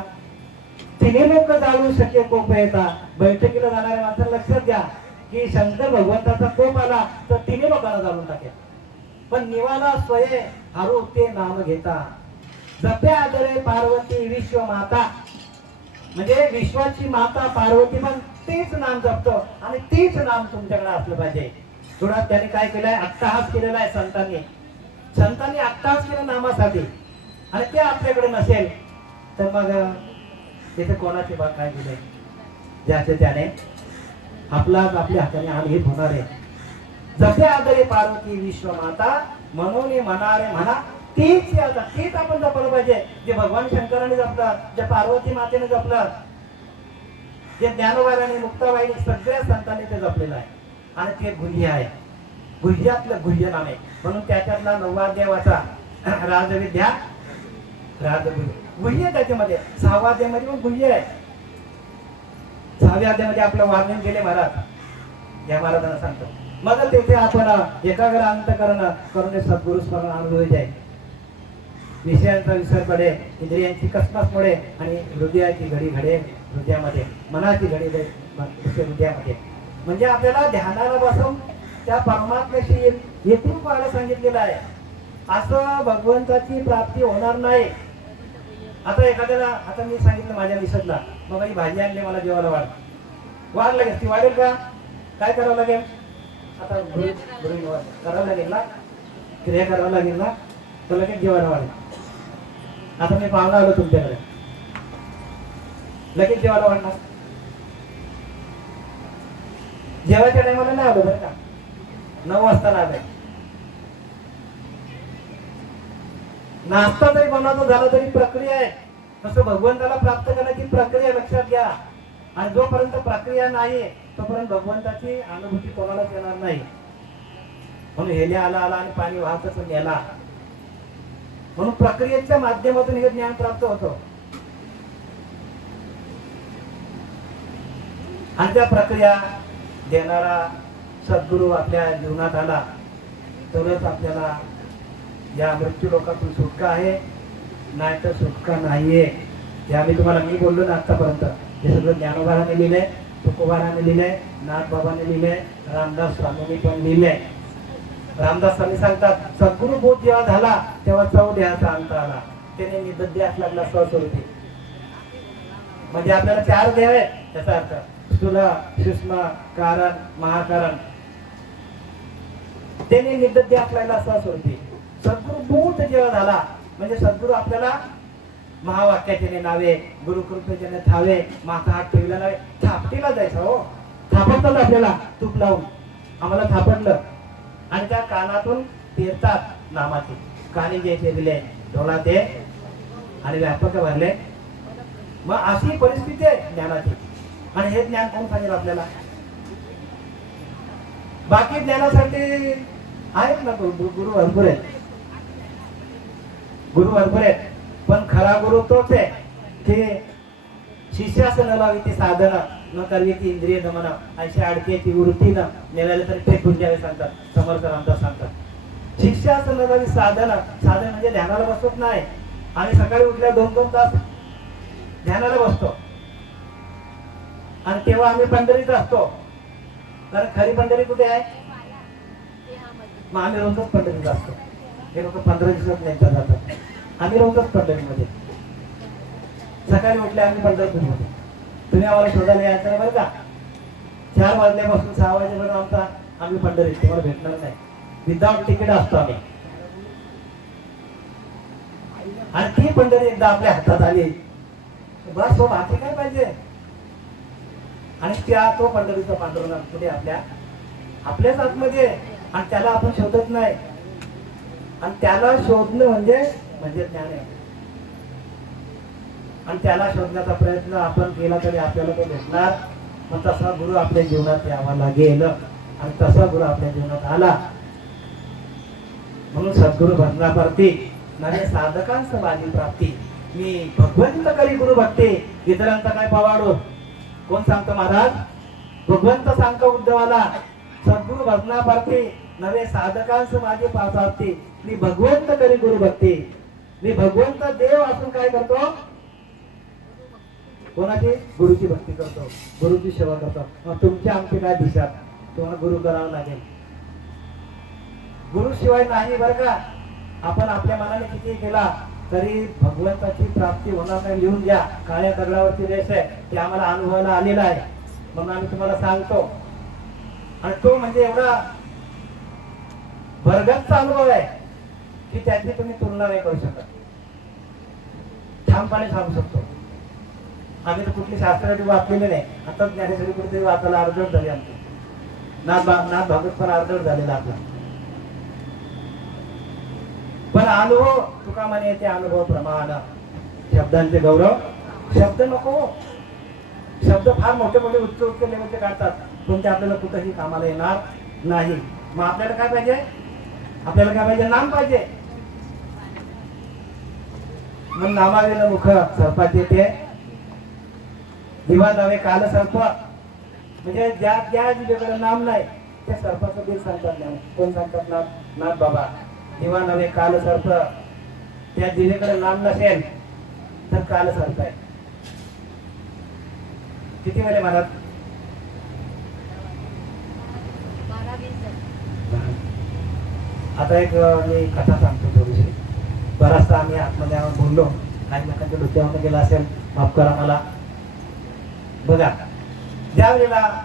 तिन्ही लोक जाळू शके कोप येता. बैठकीला जाणाऱ्या माणसाला लक्षात घ्या की शंकर भगवंताचा कोप आला तर तिन्ही लोकांना जाळून टाकेल. पण निवाला स्वये हरू ते नाम घेता. जपे आदरे पार्वती विश्वमाता, म्हणजे विश्वाची माता पार्वती पण तेच नाम जपतो आणि तेच नाम तुमच्याकडे असलं पाहिजे. थोडा त्याने काय केलंय? अट्टहास केलेला आहे संतांनी अट्टहास केला नामासाठी. आणि ते आपल्याकडे नसेल तर मग तिथे कोणाची बात काय केलंय? ज्याचे त्याने आपल्याच आपल्या हाताने आनहित होणार आहे. जसे आदरे पार्वती विश्वमाता, म्हणून म्हणारे म्हणा तीच आता. तीच आपण जपलं पाहिजे जे भगवान शंकराने जपलं, जे पार्वती मातेने जपलं, जे ज्ञानोबाईने, मुक्ताबाईने, सगळ्या संतांनी ते जपलेलं आहे. आणि ते गुह्य आहे. गुह्यातलं गुह्य नाम आहे. म्हणून त्याच्यातला 9वा अध्याय वाचा, राजविद्या गुह्य त्याच्यामध्ये. 6वा अध्यायामध्ये पण गुह्य आहे. 6व्या अध्यायामध्ये आपलं वर्णन केले महाराज. या महाराजांना सांगतो. मग तेथे आपण एकाग्र अंतकरण करून सद्गुरु स्मरण अनुभवी जाईल. विषयांचा विसर पडे, इंद्रियांची कसमस पडे आणि हृदयाची घडी घडे हृदयामध्ये, मनाची घडी हृदयामध्ये. म्हणजे आपल्याला ध्यानाला बसून त्या परमात्म्याशी एकरूप व्हायला सांगितलेलं आहे. असं भगवंताची प्राप्ती होणार नाही. आता एखाद्याला, आता मी सांगितलं माझ्या मिसेसला, मग ही भाजी आणली मला जेवायला वाढ लागेल. ती वाढेल का? काय करावं लागेल? आता करावं लागेल ना, क्रिया करावं लागेल ना, तर लगेच जेवायला वाढेल. आता मी पाहुणा आलो तुमच्याकडे, लगेच जेवायला वाढणार? जेवायच्या टायमाला नाही आलो बरं का, 9 वाजता आलाय. नाश्ता जरी बनवायचा झाला तरी प्रक्रिया आहे. तसं भगवंताला प्राप्त करण्याची प्रक्रिया लक्षात घ्या. आणि जोपर्यंत प्रक्रिया नाही तोपर्यंत भगवंताची अनुभूती कोणालाच येणार नाही. म्हणून हेले आला आणि पाणी वाहतच गेला. म्हणून प्रक्रियेच्या माध्यमातून हे ज्ञान प्राप्त होतं. आणि त्या प्रक्रिया देणारा सद्गुरू आपल्या जीवनात आला तरच आपल्याला या मृत्यू लोकातून सुटका आहे, नाही तर सुटका नाहीये. हे आम्ही तुम्हाला मी बोललो ना आतापर्यंत, हे सगळं ज्ञानोबाने लिहिलंय, तुकोबाराने लिहिलंय, नाथबाबाने लिहिलंय, रामदास स्वामींनी पण लिहिलंय. रामदास स्वामी सांगतात, सद्गुरू बोध जेव्हा झाला तेव्हा चौ देहाचा अंत आला. त्याने निध्यास लागला स्वस्वरूपी. म्हणजे आपल्याला 4 देह आहेत. त्याचा अर्थ स्थूल, सूक्ष्म, कारण, महाकारण. त्याने निद्दे आपल्याला सहस्वरूपी सद्गुरु भूत जेव्हा झाला म्हणजे सद्गुरु आपल्याला महावाक्याचे नावे गुरुकृपेचे थावे माथा हात ठेवला नावे थापटीला जायचं हो थापडतात आपल्याला तूप लावून आम्हाला थापडलं आणि त्या कानातून फिरतात नामाचे कानी जे फिरले डोळा ते आणि व्यापक भरले मग अशी परिस्थिती आहे ज्ञानाची आणि हे ज्ञान कोण सांगेल आपल्याला बाकी ज्ञानासाठी आहेत ना गुरु भरपूर आहेत गुरु भरपूर आहेत पण खरा गुरु तोच आहे की शिष्यास न लावी ती साधन न करवी ती इंद्रिय दमन अशी अडकेची वृत्ती न नेल्याला तरी फेकून द्यावे सांगतात समर्थ रामदास सांगतात शिष्यास न लावी साधन साधन म्हणजे ध्यानाला बसत नाही आणि सकाळी उठल्या 2-2 तास ध्यानाला बसतो आणि तेव्हा आम्ही पंढरीत असतो कारण खरी पंढरी कुठे आहे मग आम्ही रोजच पंढरीत असतो हे लोक 15 दिवसात नाही जातात आम्ही रोजच पंढरीमध्ये सकाळी उठले आम्ही पंढरपूरमध्ये तुम्ही आम्हाला शोधायला यायचं बरं का 4 वाजल्यापासून 6 वाजेपर्यंत आमचा आम्ही पंढरीत तुम्हाला भेटणार नाही विदाउट तिकीट असतो आम्ही आणि ती पंढरी एकदा आपल्या हातात आली बस हो बाकी काय पाहिजे आणि त्या तो पंढरीचा पांडुरंग पुढे आपल्याच आतमध्ये आणि त्याला आपण शोधत नाही आणि त्याला शोधणं म्हणजे ज्ञान आहे आणि त्याला शोधण्याचा प्रयत्न आपण केला तरी आपल्याला तो भेटणार मग तसा गुरु आपल्या जीवनात यावा लागेल आणि तसा गुरु आपल्या जीवनात आला म्हणून सद्गुरु भजनाप्रती नवे साधकांच माझी प्राप्ती मी भगवंत करी गुरु भक्ती इतरांचा काय पवाडो कोण सांगतो महाराज भगवंत सांगतो उद्धवाला सद्गुरु भजनाप्रती नवे साधकांच माझी प्राप्ती मी भगवंत करी गुरु भक्ती मी भगवंत देव असून काय करतो कोणाची गुरुची भक्ती करतो गुरुची सेवा करतो मग तुमच्या आमची काय दिशा तुम्हाला गुरु करावं लागेल गुरु शिवाय नाही बरं का आपण आपल्या मनाने किती केला तरी भगवंताची प्राप्ती होणार नाही लिहून घ्या काळ्या दगडावरची रेष आहे ती आम्हाला अनुभवाला आलेला आहे म्हणून आम्ही तुम्हाला सांगतो आणि तो म्हणजे एवढा भरगतचा अनुभव आहे की त्याची तुम्ही तुलना नाही करू शकत ठामपणे सांगू शकतो आम्ही तर कुठली शास्त्राची वाचलेली नाही आता ज्ञानेश्वरी कुठेतरी वाचायला अर्धवट झाली आमची नाथ भागवत पण अर्धवट झालेला आपला पण अनुभव तुका म्हणे ते अनुभव प्रमाण शब्दांचे गौरव शब्द नको शब्द फार मोठे मोठे उच्च लेवलचे काढतात पण ते आपल्याला कुठेही कामाला येणार नाही मग आपल्याला काय पाहिजे नाम पाहिजे मग नामावेलं मुख सर्पाचे ते दिवा नव्हे काल सर्प म्हणजे ज्या जिल्ह्याकडे नाम नाही त्या सर्पाचं बिल सांगतात नाम कोण सांगतात नाथ बाबा दिवा नव्हे काल सर्प त्या जिल्ह्याकडे नाम नसेल तर काल सर्प आहे किती वेळे म्हणत आता एक मी कथा सांगतो थोडीशी बराचसा आम्ही आतमध्ये बोललो काही लोकांच्या डोक्यावर गेला असेल माफ करा मला बघा ज्या वेळेला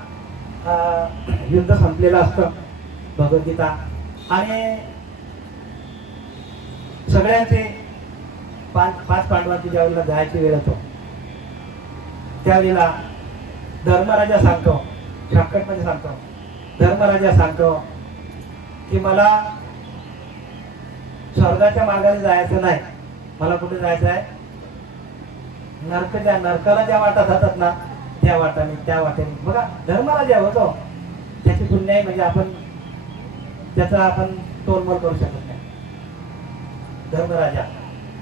युद्ध संपलेलं असतं भगवद्गीता आणि सगळ्यांचे 5 पांडवांची ज्या वेळेला जायची वेळ होतो त्यावेळेला धर्मराजा सांगतो शॉर्टकटमध्ये सांगतो धर्मराजा सांगतो की मला स्वर्गाच्या मार्गाने जायचं नाही मला कुठे जायचं आहे नरकाला ज्या वाटा जातात ना त्या वाटेने बघा धर्मराजा होतो त्याची पुण्याई म्हणजे आपण त्याचा आपण तोलमोल करू शकत नाही धर्मराजा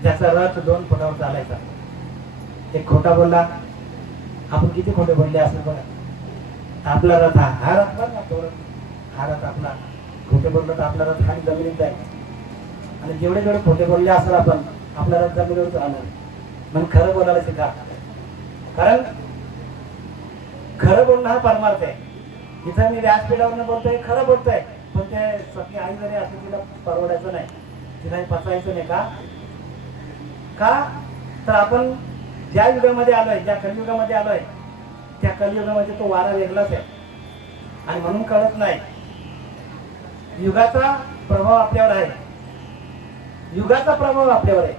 ज्याचा रथ 2 फुटावर चालायचा एक खोटा बोलला आपण किती खोटे बोलले असेल बघा आपला रथ हा रथ बघा हा रथ आपला खोटे बोललो तर आपला रथ खाली जमिनीत जाईल आणि जेवढे खोटे बोलले असेल आपण आपला रथ जमिनीवर चालणार म्हणून खरं बोलायला शिका कारण खरं बोलणं हा परमार्थ आहे जिथं मी व्यासपीठावर बोलतोय खरं बोलतोय पण ते सगळी आई जरी असं तिला परवडायचं नाही तिला पचायचं नाही का तर आपण ज्या युगामध्ये आलोय ज्या कलियुगामध्ये आलोय त्या कलियुगामध्ये तो वारा वेगळाच आहे आणि म्हणून कळत नाही युगाचा प्रभाव आपल्यावर आहे, युगाचा प्रभाव आपल्यावर आहे.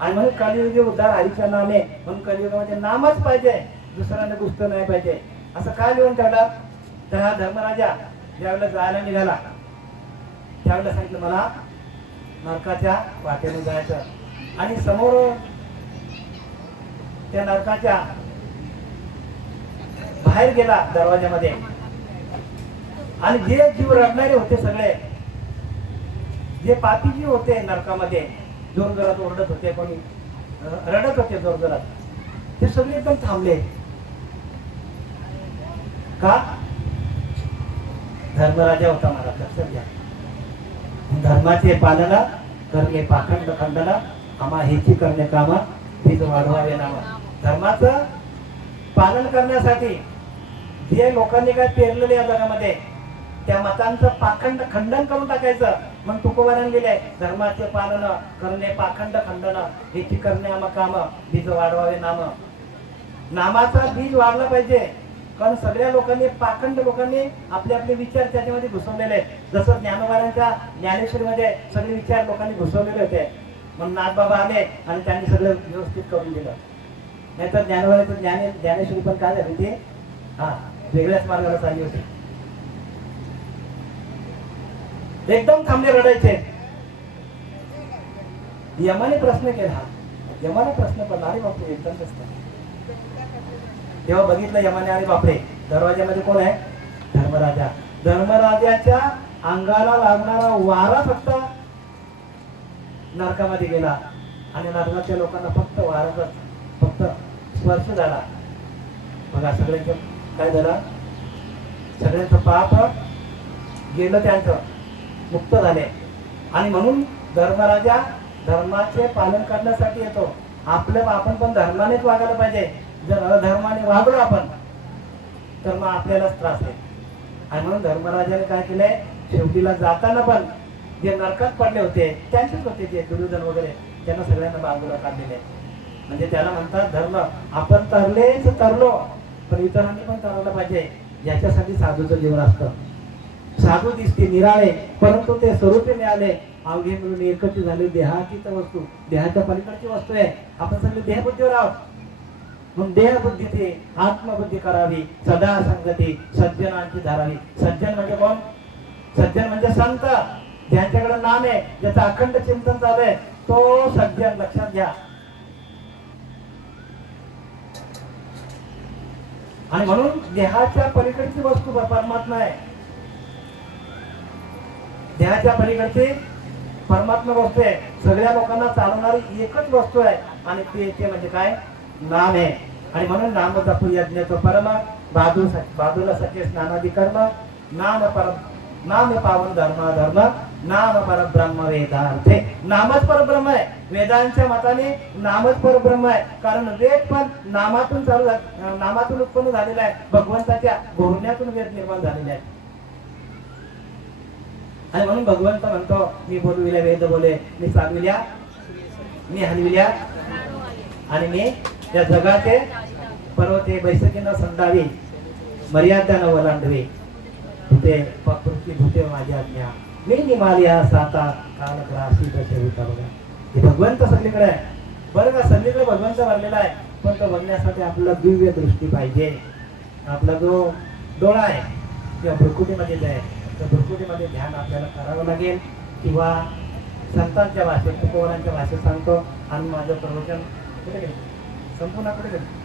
आणि म्हणून कलियुगी उद्धार हरीच्या नामे, म्हणून कलियुगामध्ये नामच पाहिजे, दुसऱ्याने गोष्ट नाही पाहिजे. असं काय लिहून ठेवलं? तर हा धर्मराजा ज्यावेळेला जायला निघाला त्यावेळेला सांगितलं मला नरकाच्या वाटेने जायचं. आणि समोर त्या नरकाच्या बाहेर गेला दरवाजामध्ये. आणि जे जीव रडणारे होते सगळे, जे पापी जीव होते नरकामध्ये, जोरजोरात ओरडत होते, कोणी रडत होते जोरजोरात, ते सगळे एकदम थांबले. का? धर्मराजा होता महाराज, लक्षात घ्या. धर्माचे पालन करणे पाखंड खंडन, आम्हा हेची करणे कामा बीज वाढवावे नामा. धर्माचं पालन करण्यासाठी जे लोकांनी काय पेरलेले या जगामध्ये, त्या मतांचं पाखंड खंडन करून टाकायचं. मग तुकोबाराने लिहिलंय, धर्माचे पालन करणे पाखंड खंडन, हेची करणे आम्हा काम बीज वाढवावे नाम. नामाचा बीज वाढला पाहिजे, कारण सगळ्या लोकांनी, पाखंड लोकांनी आपले आपले विचार त्याच्यामध्ये घुसवलेले आहेत. जसं ज्ञानोबारांच्या ज्ञानेश्वरीमध्ये सगळे विचार लोकांनी घुसवलेले होते, म्हणून नाथबाबा आले आणि त्यांनी सगळं व्यवस्थित करून दिलं. नाहीतर ज्ञानोबारांचं ज्ञानेश्वरी पण काय झाली ती वेगळ्याच मार्गाला चालली होती. एकदम थांबले, रडायचे. यमाने प्रश्न केला, यमाने प्रश्न पडला, अरे बापरे एकदम प्रश्न. तेव्हा बघितलं यमाने, अरे बापरे दरवाज्यामध्ये कोण आहे? धर्मराजा. धर्मराजाच्या अंगाला लागणारा वारा फक्त नरकामध्ये गेला आणि नरकाच्या लोकांना फक्त वाराचा फक्त स्पर्श झाला. बघा सगळ्यांचं काय झालं? सगळ्यांचं पाप गेलं, त्यांचं मुक्त झाले. आणि म्हणून धर्मराजा धर्माचे पालन करण्यासाठी येतो. आपण पण धर्मानेच वागायला पाहिजे. जर अधर्माने वागलो आपण तर मग आपल्यालाच त्रास आहे. आणि म्हणून धर्मराजाने काय केलंय, शेवटीला जाताना पण जे नरकात पडले होते त्यांचेच होते, ते दुर्योधन वगैरे, त्यांना सगळ्यांना बाजूला काढलेले. म्हणजे त्याला म्हणतात धर्म. आपण तरलेच तरलो, पण इतरांनी पण तरवलं पाहिजे. याच्यासाठी साधूचं जीवन असतं. साधू दिसते निराळे, परंतु ते स्वरूपी मिळाले, अवघे मिळून एकत्र झाले. देहातीत वस्तू, देहाच्या पलीकडची वस्तू आहे. आपण सगळे देहबुद्धीवर आहोत, म्हणून देहबुद्धीची आत्मबुद्धी करावी. सदा संगती सज्जनांची धारावी. सज्जन म्हणजे कोण? सज्जन म्हणजे संत, ज्यांच्याकडे नाम आहे, ज्याचं अखंड चिंतन चालू आहे, तो सज्जन. लक्षात घ्या. आणि म्हणून देहाच्या पलीकडची वस्तू परमात्मा आहे. देहाच्या पलीकडची परमात्मा वस्तू आहे. सगळ्या लोकांना चालवणारी एकच वस्तू आहे, आणि ते म्हणजे काय? नाम आहे. आणि म्हणून नाम जपू यज्ञाचं परम, बाजूला सखे स्नानादी कर्म, नाम पावन धर्म, नाम परब्रह्म वेदार्थे. नामच परब्रह्म आहे. वेदांच्या मताने नामच परब्रह्म आहे, कारण वेद पण नामातून नामातून उत्पन्न झालेला आहे. भगवंताच्या घोरण्यातून वेद निर्माण झालेले आहे. आणि म्हणून भगवंत म्हणतो, मी बोलविल्या वेद बोले, मी चालविल्या, मी हलविल्या, आणि मी या जगाचे पर्वते बैसकीनं संडावी, मर्यादा न ओलांडवे, भूते पृथ्वी भूते माझी आज्ञा, मी निमालिया साता कालग्रासी दशे होता. बघा, हे भगवंत सगळीकडे आहे. बरं का, सगळीकडे भगवंत भरलेला आहे, पण तो बघण्यासाठी आपल्याला दिव्य दृष्टी पाहिजे. आपला जो डोळा आहे किंवा भ्रुकुटीमध्ये आहे, त्या भ्रुकुटीमध्ये ध्यान आपल्याला करावं लागेल. किंवा संतांच्या भाषेत, तुकोबारांच्या भाषेत सांगतो, आणि माझं प्रवचन कुठे गेलं? संपूर्ण कुठे गेलं?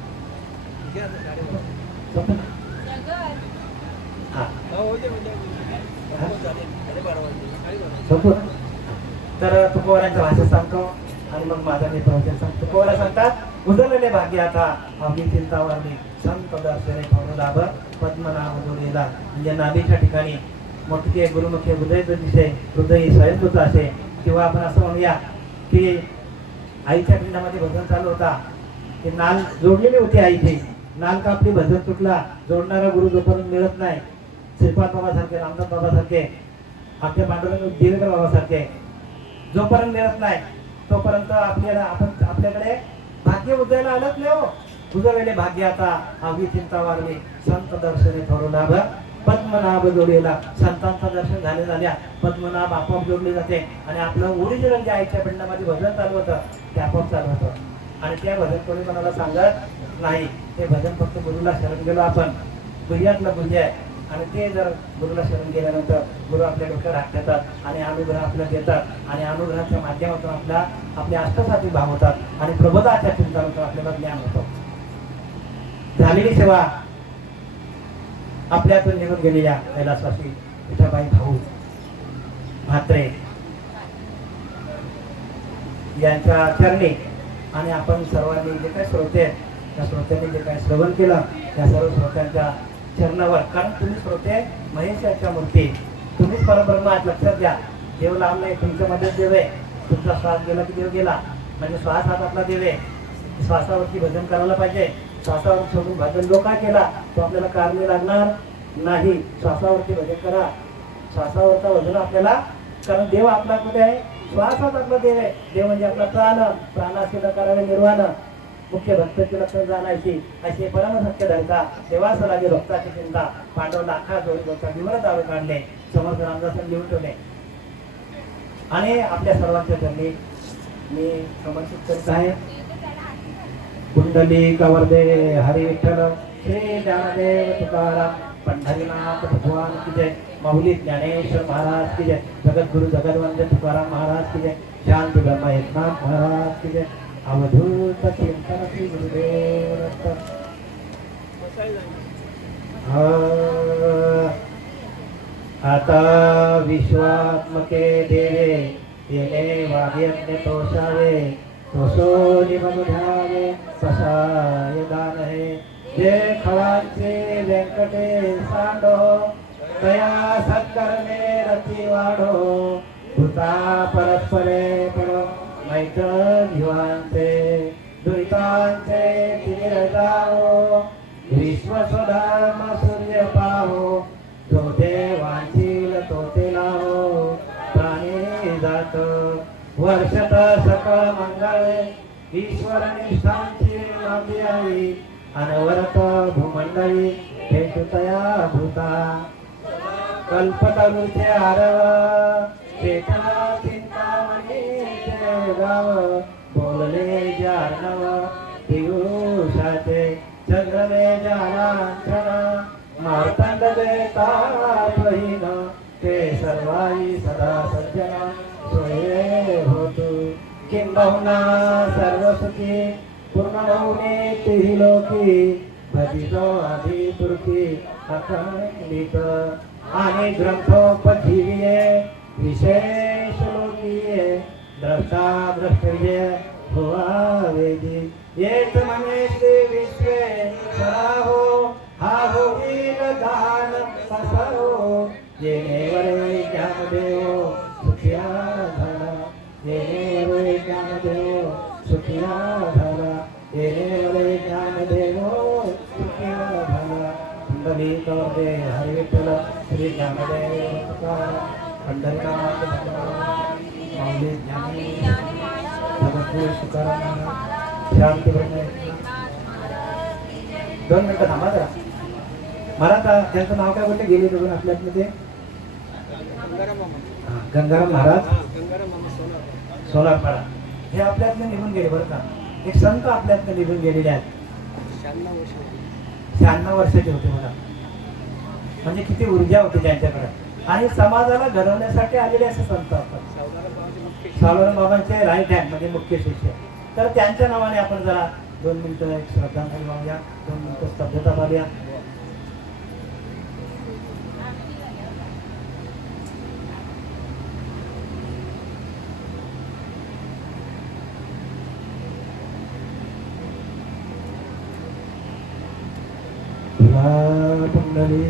तर तुकोबारांच्या भाषेत सांगतो, आणि मग माझं मी प्रवचन सांगतो. तुकोबारा सांगतात, उजळलेले भाग्य आता अवघी चिंतावरली, संत दर्शने थोडं लाभ पद्मनाभ जोडलेला. म्हणजे नाभीच्या ठिकाणी मोठे गुरुमुखे हृदय दिसे, हृदय स्वयंभूत असे. किंवा आपण असं म्हणूया की आईच्या पिंडामध्ये भजन चालू होता, की नाल जोडलेली होती आईची, नाल कापली, भजन सुटला. जोडणारा गुरु जोपर्यंत मिळत नाही, श्रीपाद बाबा सारखे, रामदास बाबा सारखे, आपल्या पांडुरंग दिवेकर बाबा सारखे जोपर्यंत मिळत नाही, तोपर्यंत आपल्याकडे भाग्य उदयाला आलंच नाही. हो, उजळलेले भाग्य आता अवघी चिंता वारली, संत दर्शने थोडं लाभ पद्मनाभ जोडलेला. संतांचं दर्शन झाल्या पद्मनाभ आपोआप जोडले जाते आणि आपलं ओरिजिनल जे आईच्या पिंडामध्ये भजन चालू होतं ते आपोआप चालू होतं. आणि त्या भजन कोणी कोणाला सांगत नाही. ते भजन फक्त गुरुला शरण गेलो आपण, गुह्यातलं गुह्य आहे. आणि ते जर गुरुला शरण गेल्यानंतर गुरु आपल्या डोक्यावर हात ठेवतात आणि अनुग्रह आपल्याला देतात आणि अनुग्रहाच्या माध्यमातून आपल्या अष्टसाती भाव होतात आणि प्रबोधाच्या चिंतनातून आपल्याला ज्ञान होतं. झालेली सेवा आपल्यातून निघून गेलेल्या कैलासवासी विठाबाई भाऊ म्हात्रे यांच्या चरणी आणि आपण सर्वांनी जे काही श्रोते आहेत त्या श्रोत्यांनी जे काही श्रवण केलं त्या सर्व श्रोत्यांच्या चरणावर, कारण तुम्ही श्रोते महेशाच्या मूर्ती, तुम्हीच परब्रह्म आहात. लक्षात घ्या, देव लांब नाही, तुमच्यामध्ये देव आहे. तुमचा श्वास गेला की देव गेला, म्हणजे श्वास हाच आपला देव आहे. श्वासावरती भजन करायला पाहिजे. श्वासावर सोडून भजन जो काय केला तो आपल्याला कारणे लागणार नाही. श्वासावरती भजन करा, श्वासावरचा भजन आपल्याला, कारण देव आपला कुठे आहे? श्वासात आपला देव आहे. देव म्हणजे आपला प्राण, प्राणाशी करावे निर्वाण, मुख्य भक्ताची लक्षण जाणायची असे परमसत्य धरता देवास लागे भक्ताची चिंता, पांडव लाखा जोडी होता विवर दावे काढले, समर्थ रामदासन लिहून ठेवले. आणि आपल्या सर्वांच्या चरणी मी समर्पित करीत आहे. कुंडली कवर्दे हरी विठ्ठल श्री ज्ञानदेव तुकाराम पंढरीनाथ भगवान की जय. माऊली ज्ञानेश्वर महाराज की जय. जगद्गुरु जगदवंद्य तुकाराम महाराज की जय. शांती ब्रह्म एकनाथ महाराज की जय. अवधूत चिंतन श्री गुरुदेव दत्त. आता विश्वात्मके देवे येणे वाद्यज्ञ तोषावे, तोषो निमन ध्यावे पसाय दान हे. जे खवांचे व्यंकटे सांडो, तया सत्कर्मे रती वाढो. भूता परस्परे पडो मैत्र जीवांचे, दुरितांचे तीर जाओ. विश्वसुधाम सूर्य पाहो, जो देवांचील तो ते लाहो. प्राणी जात वर्षत सकळ मंगळे, ईश्वर निष्ठांची नांदी यावी. अनवरत भूमंडळी भेटुतया भूता, कल्पतरुचे आरव. चेतना चिंतामणी गाव, बोलले जार्णव पियुषाचे. चंद्रमे जालांछन, मार्तंड देता बहीण. ते सर्वाई सदा सज्जन सोये होतु. किंबहुना सर्वसुखी पूर्ण होऊने तेही लोकी. भजितो आधी तुर्की अखंडित, आणि ग्रंथोपजीविये विशेष लोकीये. द्रष्टा द्रष्टव्य हुआ वेदी, येत म्हणे श्री विश्वेश्वरा हो. हा होईल दान पसरो, येणेवरे ज्ञानदेव सुखिया झाला. येणेवरे ज्ञानदेव सुखिया झाला. येणेवरे ज्ञानदेव सुखिया झाला. कुंडली कवर्दे हरी विठ्ठल श्री ज्ञानदेव तुकाराम पंढरीनाथ भगवान माऊली ज्ञानेश्वर जगद्गुरु तुकाराम महाराज. शांती ब्रह्म. 2 मिनिटं थांबा जरा. मला त्यांचं नाव काय बोलले गेले बघून आपल्यातले ते गंगाराम महाराज सोनारपाडा. हे आपल्यातले निघून गेले बरं का. एक संत आपल्यातले निघून गेलेले आहेत. 96 वर्षाचे होते बघा. म्हणजे किती ऊर्जा होती त्यांच्याकडे. आणि समाजाला घडवण्यासाठी आलेले असे संत असतात. सावरम बाबांचे राईट हँड म्हणजे मुख्य शिष्य. तर त्यांच्या नावाने आपण जरा 2 मिनिटं एक श्रद्धांजली वाहूया, 2 मिनिटं स्तब्धता पाहूया. पुंडली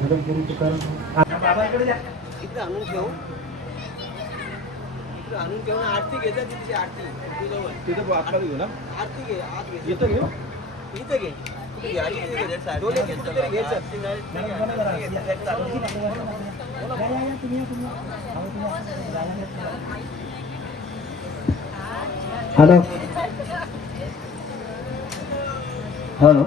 जगद्गुरु तुकाराम बाबांकडे द्या. इकडे आणून ठेवू, इकडे आणून ठेवून आरती घेतात. तिथे आरती तुझ्यावर तिथे आपल्याला घेऊ ना. आरती घे, आत घे. येतं घेऊ इथं घे. हॅलो हॅलो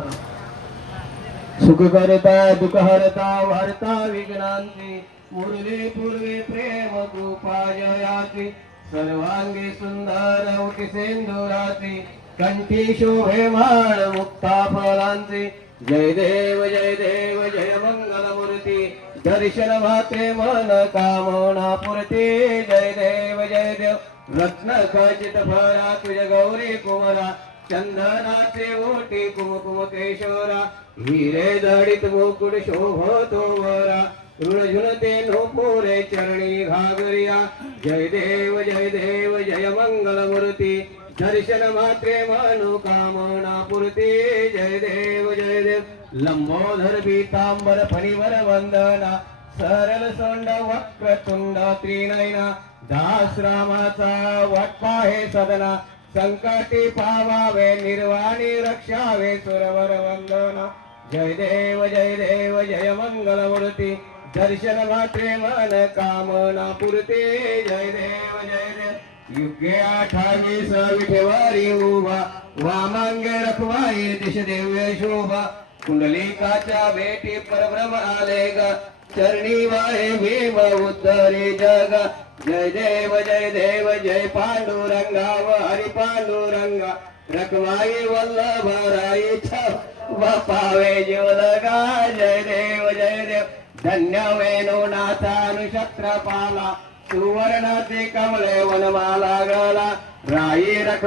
सुख करता दुःख हरता वार्ता विघ्नांची मुरली पूर्वे प्रेम कृपा जयाची सर्वांगी सुंदर उटी सिंधुराची कंठी शोभे माळ मुक्ता फळांची जय देव जय मंगल मूर्ती दर्शन माते मन कामना पुरती जय देव रत्न खचित फळा तुझ्या गौरी कुमरा चंदनाचे ओटी कुमकुम केशोरा हिरे जडित मुकुट शोभतो वरा ऋणझुनते नोपुरे चरणी घागरिया जय देव जय मंगल मूर्ती दर्शन मात्रे मनोकामना पूर्ती जय देव लंबोधर पीतांबर फणीवर वंदना सरळ सोंड वक्रतुंड त्रिनयना दास रामाचा वाटपा हे सदना संकटी पावावे निर्वाणी रक्षावे सुरवर वंदना जय देव जय मंगल मूर्ती दर्शन मात्रे मन कामना पूर्ती जय देव युगे 28 विठेवारी उभा वामांगे रखवाई दिश दिव्य शोभा कुंडलिकाच्या भेटी परब्रह्म आले ग चरणी वाहे भीम उत्तरे जग जय देव जय पांडुरंगा व हरि पांडुरंगा रखवाई वल्लभराई बापावे जीवलगा जय देव धन्य वेणू नाथानुक्षत्र पाला सुवर्णाचे कमळे वनमाला गला राई रख